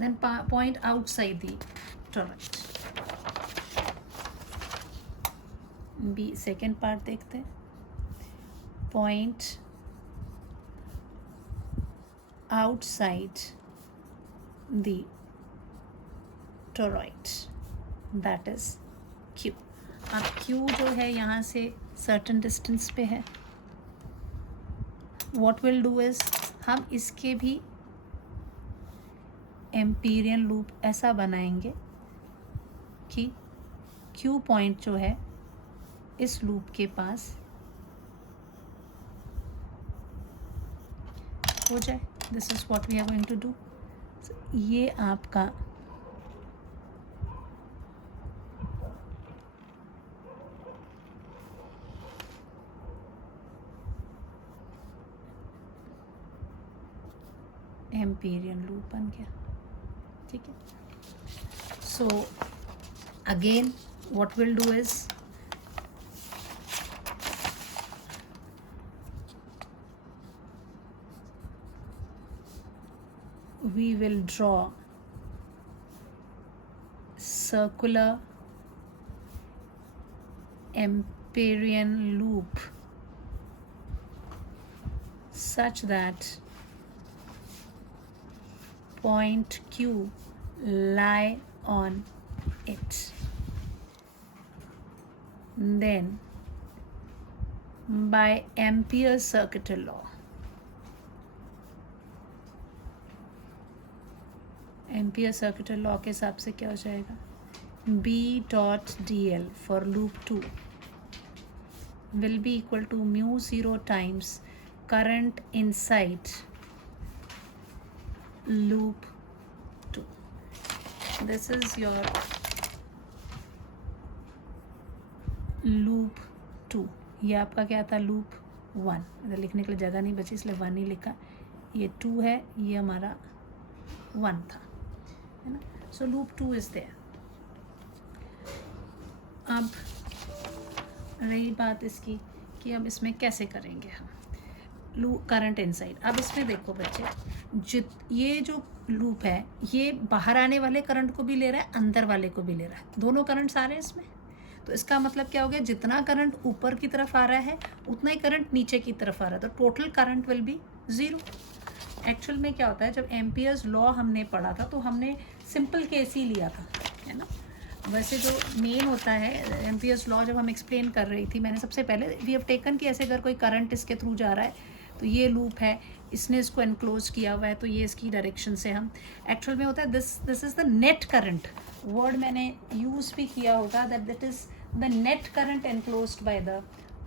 Then point outside the toroid. B second part देखते हैं. Point outside the toroid that is Q. अब Q जो है यहाँ से सर्टन डिस्टेंस पे है. व्हाट विल डू इज हम इसके भी एम्पीरियन लूप ऐसा बनाएंगे कि क्यू पॉइंट जो है इस लूप के पास हो जाए. This is what we are going to do. ये आपका एम्पीरियन लूप बन गया. ठीक है. So again what will do is we will draw circular Ampérian loop such that point Q lie on it. Then by Ampere's circuital law, ampere circuital law के हिसाब से क्या हो जाएगा, B dot DL for loop 2 will be equal to mu 0 times current inside loop 2. This is your loop 2. ये आपका क्या था, लूप 1. इधर लिखने के लिए जगह नहीं बची इसलिए 1 ही लिखा. ये 2 है, ये हमारा 1 था, है ना. सो लूप 2 इज देयर. अब रही बात इसकी कि अब इसमें कैसे करेंगे हम लूप करंट इनसाइड. अब इसमें देखो बच्चे, ये जो लूप है ये बाहर आने वाले करंट को भी ले रहा है, अंदर वाले को भी ले रहा है. दोनों करंट्स आ रहे हैं इसमें. तो इसका मतलब क्या हो गया, जितना करंट ऊपर की तरफ आ रहा है उतना ही करंट नीचे की तरफ आ रहा है. तो total current will be 0. Actual में क्या होता है, जब एम्पियर्स लॉ हमने पढ़ा था तो हमने सिंपल केस ही लिया था, है ना. वैसे जो मेन होता है एम्पियर्स लॉ जब हम एक्सप्लेन कर रही थी मैंने सबसे पहले वी हैव टेकन कि ऐसे अगर कोई करंट इसके थ्रू जा रहा है तो ये लूप है, इसने इसको एनक्लोज किया हुआ है तो ये इसकी डायरेक्शन से हम एक्चुअल में होता है this is the net current. Word मैंने यूज़ भी किया होगा that is the net current enclosed by the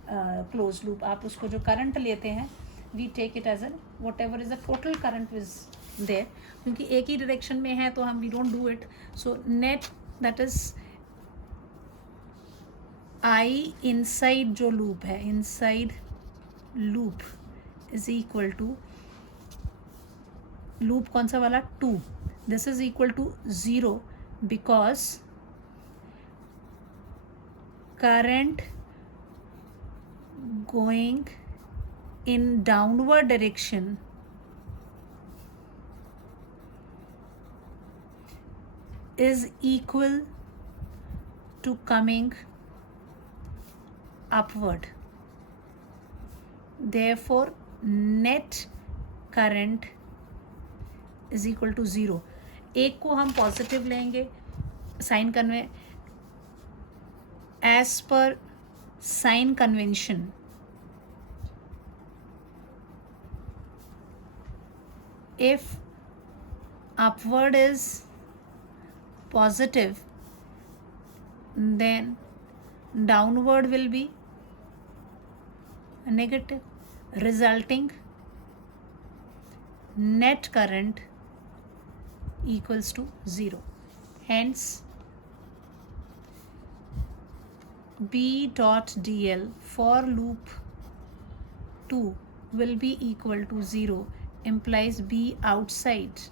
close loop. आप उसको जो करंट लेते हैं we take it as an whatever is the total current is there. क्योंकि एक ही डायरेक्शन में है तो हम we don't do it. So net that is I inside जो लूप है, inside loop is equal to loop कौन सा वाला 2. This is equal to 0 because current going in downward direction is equal to coming upward. Therefore net current is equal to 0. एक को हम positive लेंगे sign convey as per sign convention. If upward is positive, then downward will be negative, resulting net current equals to 0. Hence, B dot DL for loop 2 will be equal to 0. implies B outside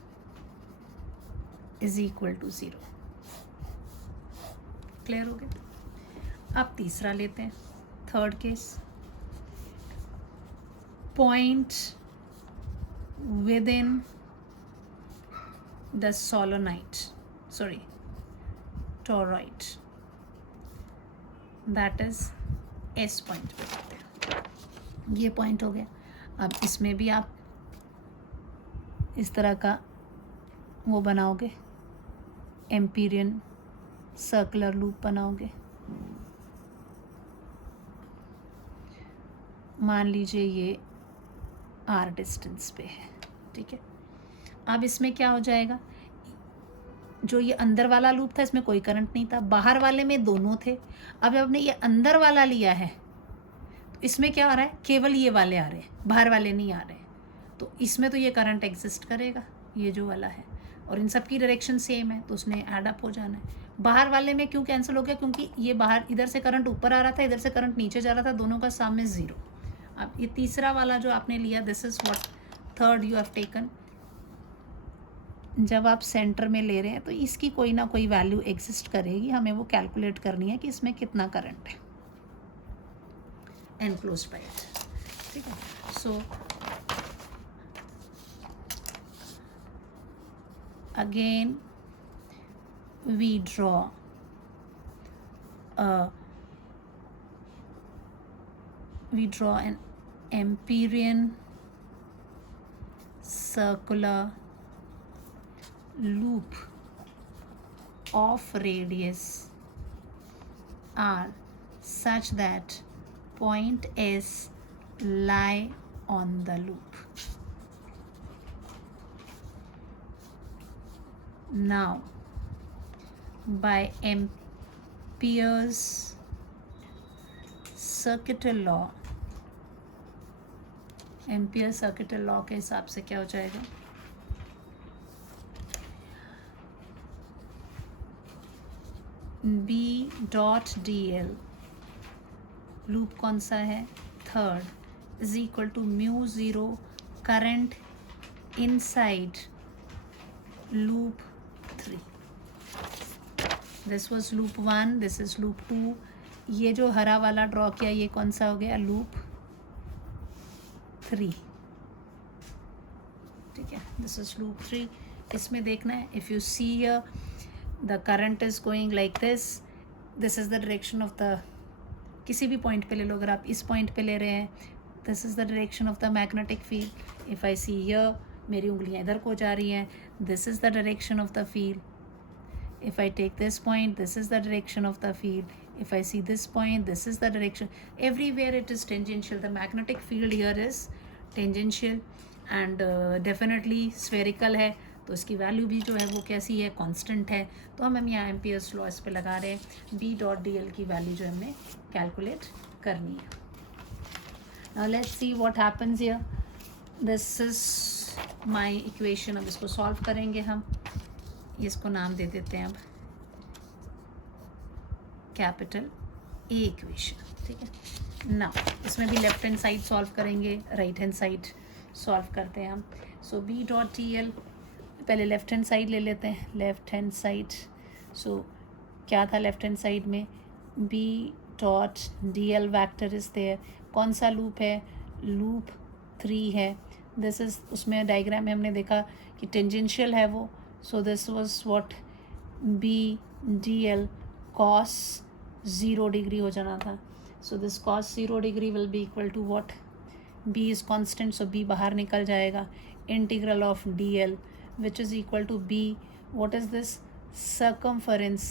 is equal to 0. Clear हो गया. अब तीसरा लेते हैं, third case. Point with in the सोलोनाइट, sorry toroid, that is S point पे लेते हैं. ये पॉइंट हो गया. अब इसमें भी आप इस तरह का वो बनाओगे, एम्पीरियन सर्कुलर लूप बनाओगे. मान लीजिए ये r डिस्टेंस पे है, ठीक है. अब इसमें क्या हो जाएगा, जो ये अंदर वाला लूप था इसमें कोई करंट नहीं था, बाहर वाले में दोनों थे। अब हमने ये अंदर वाला लिया है तो इसमें क्या आ रहा है, केवल ये वाले आ रहे हैं, बाहर वाले नहीं आ रहे। तो इसमें तो ये करंट एग्जिस्ट करेगा, ये जो वाला है, और इन सब की डायरेक्शन सेम है तो उसने ऐड अप हो जाना है। बाहर वाले में क्यों कैंसिल हो गया, क्योंकि ये बाहर इधर से करंट ऊपर आ रहा था, इधर से करंट नीचे जा रहा था, दोनों का सम में 0। अब ये तीसरा वाला जो आपने लिया, this is what third you have taken. जब आप सेंटर में ले रहे हैं तो इसकी कोई ना कोई वैल्यू एग्जिस्ट करेगी, हमें वो कैलकुलेट करनी है कि इसमें कितना करंट है एनक्लोज्ड बाय इट, ठीक है। So again we draw an Amperian circular loop of radius r such that point S lie on the loop. Now by Ampere's circuital law, ampere circuital law के हिसाब से क्या हो जाएगा, B dot D L, loop कौन सा है, third, is equal to mu zero current inside loop 3। This was loop 1, this is loop 2। ये जो हरा वाला ड्रॉ किया ये कौन सा हो गया, लूप 3, ठीक है। This is loop 3। इसमें देखना है, if you see here the current is going like this, this is the direction of the, किसी भी पॉइंट पे ले लो, अगर आप इस पॉइंट पे ले रहे हैं, this is the direction of the magnetic field. If I see here, मेरी उंगलियां इधर को जा रही हैं, this is the direction of the field. If I take this point, this is the direction of the field. If I see this point, this is the direction. Everywhere it is tangential. The magnetic field here is tangential and definitely spherical है, तो इसकी value भी जो है वो कैसी है, constant है। तो हम यहाँ एम्पियर्स लॉ इस पे लगा रहे हैं, B डॉट डी एल की वैल्यू जो हमने कैलकुलेट करनी है। Now let's see what happens here. This is my equation। अब इसको सॉल्व करेंगे हम, इसको नाम दे देते हैं अब कैपिटल ए इक्वेशन, ठीक है ना। इसमें भी लेफ्ट हैंड साइड सॉल्व करेंगे, राइट हैंड साइड सॉल्व करते हैं हम। So B dot T L, पहले लेफ्ट हैंड साइड ले लेते हैं, लेफ्ट हैंड साइड। सो क्या था लेफ्ट हैंड साइड में, B dot D L vector is there. कौन सा लूप है, लूप 3 है। दिस इज, उसमें डायग्राम में हमने देखा कि टेंजेंशियल है वो, so this was what B dl cos 0 degree हो जाना था। so this cos 0 degree will be equal to what, B is constant, so B बाहर निकल जाएगा, integral of dl which is equal to B, what is this, circumference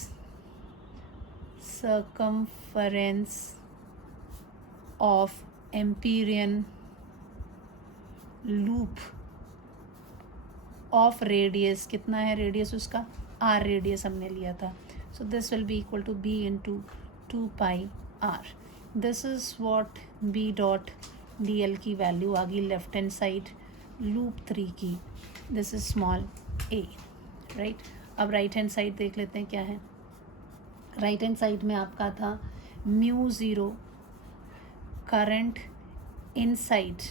of Amperian loop of radius, कितना है radius उसका, R radius हमने लिया था। So this will be equal to B into 2 pi R. This is what B dot D L की value आ गई left hand side loop 3 की। This is small A, right. अब राइट हैंड साइड देख लेते हैं क्या है। राइट हैंड साइड में आपका था mu zero current inside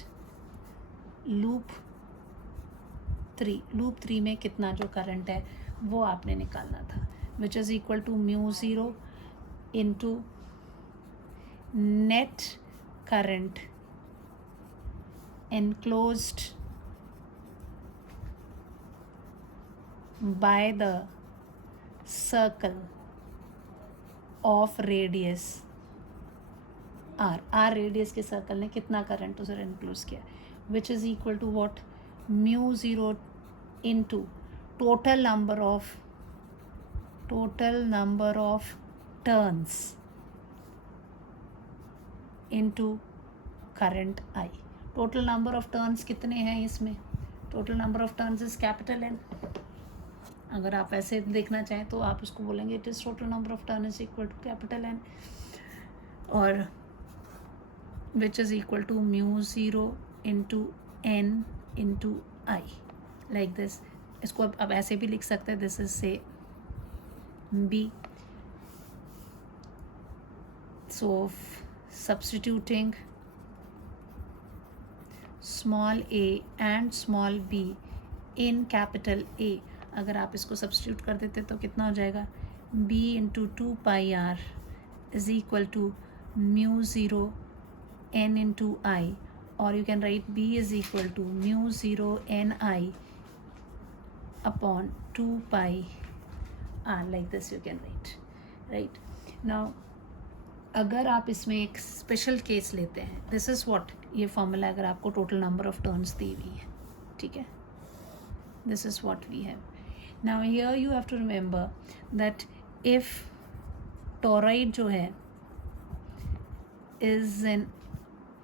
loop 3। Loop 3 में कितना जो करंट है वो आपने निकालना था, which is equal to mu zero into net current enclosed by the circle of radius r। r radius के सर्कल ने कितना करंट उसे एनक्लोज किया, which is equal to what, mu zero into total number of turns into current I. Total number of turns कितने हैं इसमें, total number of turns is capital N, अगर आप ऐसे देखना चाहें तो आप उसको बोलेंगे it is total number of turn is equal to capital N, और which is equal to mu zero into N into I, like this. इसको अब ऐसे भी लिख सकते हैं, दिस इज से B. So substituting small a and small b in capital A, अगर आप इसको सब्सटीट्यूट कर देते तो कितना हो जाएगा, b into 2πr is equal to mu zero n into I, और you can write b is equal to mu zero n i upon 2πr, like this you can write. Right now अगर आप इसमें एक special case लेते हैं, this is what, ये formula अगर आपको टोटल नंबर ऑफ टर्न्स दी हुई है, ठीक है, this is what we have. Now here you have to remember that if toroid जो है इज़ एन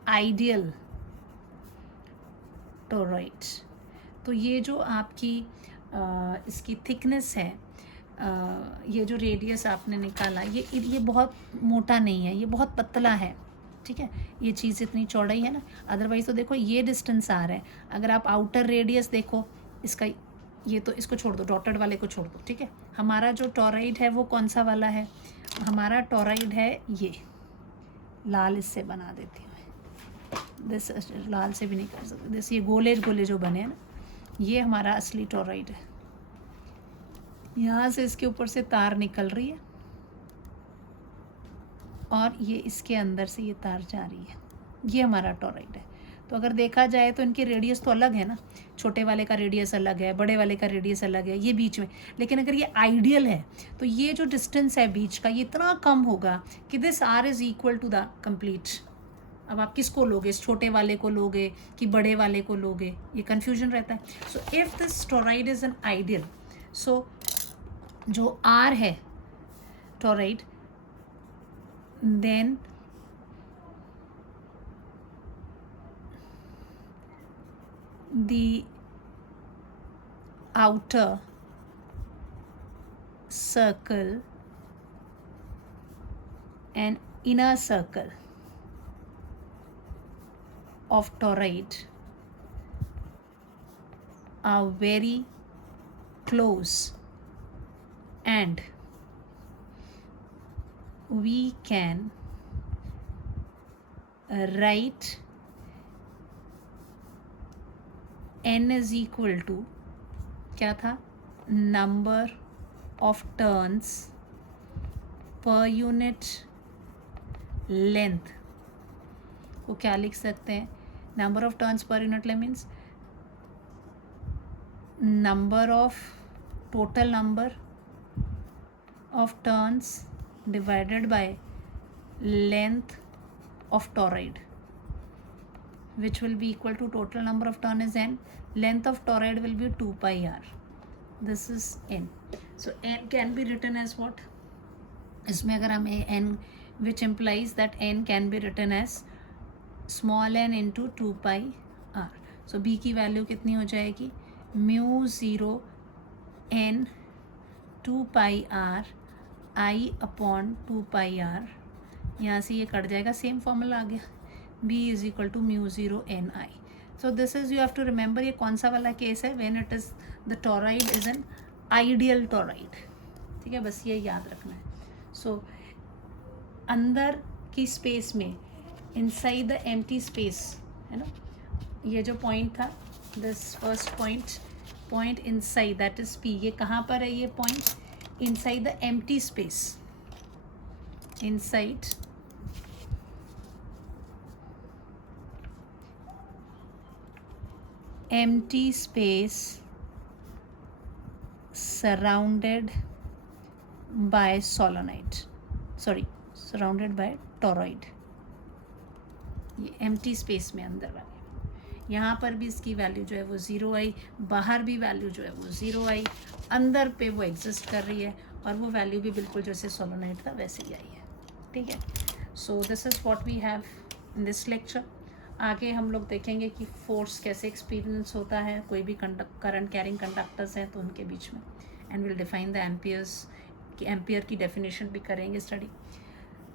आइडियल टोरॉइड, तो ये जो आपकी इसकी थिकनेस है, ये जो रेडियस आपने निकाला, ये बहुत मोटा नहीं है, ये बहुत पतला है, ठीक है, ये चीज़ इतनी चौड़ाई है ना. अदरवाइज़ तो देखो ये डिस्टेंस आ रहा है, अगर आप आउटर रेडियस देखो इसका, ये तो इसको छोड़ दो, डॉटेड वाले को छोड़ दो, ठीक है. हमारा जो टोरॉइड है वो कौन सा वाला है, हमारा टोरॉइड है ये लाल, इससे बना देती हूँ, दिस लाल से भी नहीं कर सकते, दिस ये गोले गोले जो बने हैं ना, ये हमारा असली टोरॉइड है. यहाँ से इसके ऊपर से तार निकल रही है और ये इसके अंदर से ये तार जा रही है, ये हमारा टोरॉइड है. तो अगर देखा जाए तो इनकी रेडियस तो अलग है ना, छोटे वाले का रेडियस अलग है, बड़े वाले का रेडियस अलग है, ये बीच में. लेकिन अगर ये आइडियल है तो ये जो डिस्टेंस है बीच का, ये इतना कम होगा कि this R is equal to the complete. अब आप किसको लोगे, इस छोटे वाले को लोगे कि बड़े वाले को लोगे, ये कन्फ्यूजन रहता है. So if this toroid is an ideal, so जो R है toroid, then the outer circle and inner circle of toroid are very close, and we can write n is equal to क्या था, number of turns per unit length को क्या लिख सकते हैं, number of turns per unit length means number of total number of turns divided by length of toroid, which will be equal to total number of turn is n, length of toroid will be 2πr, this is n. So n can be written as what, इसमें अगर हम n, which implies that n can be written as small n into 2πr. so b की value कितनी हो जाएगी, mu zero n 2πr i upon 2πr, यहाँ से ये कट जाएगा, सेम फॉर्मूला आ गया, b is equal to mu zero N I. So this is, you have to remember ये कौन सा वाला केस है, when it is the toroid is an ideal toroid, ठीक है, बस ये याद रखना है. सो अंदर की स्पेस में, इनसाइड द एम्प्टी स्पेस है ना, ये जो पॉइंट था, this first point inside, that is p, ये कहाँ पर है ये point, inside the empty space, inside empty space surrounded by solenoid, surrounded by toroid. ये empty space में अंदर वाले, यहाँ पर भी इसकी वैल्यू जो है वो 0 आई, बाहर भी वैल्यू जो है वो 0 आई, अंदर पे वो एग्जिस्ट कर रही है, और वो वैल्यू भी बिल्कुल जैसे सोलोनाइड था वैसे ही आई है, ठीक है. So this is what we have in this lecture. आगे हम लोग देखेंगे कि फोर्स कैसे एक्सपीरियंस होता है, कोई भी करंट कैरिंग कंडक्टर्स हैं तो उनके बीच में, and will define the amperes, कि एम्पियर की डेफिनेशन भी करेंगे study.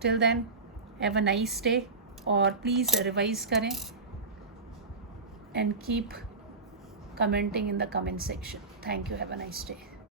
Till then have a nice day, और प्लीज़ रिवाइज करें and keep commenting in the comment section. Thank you. Have a nice day.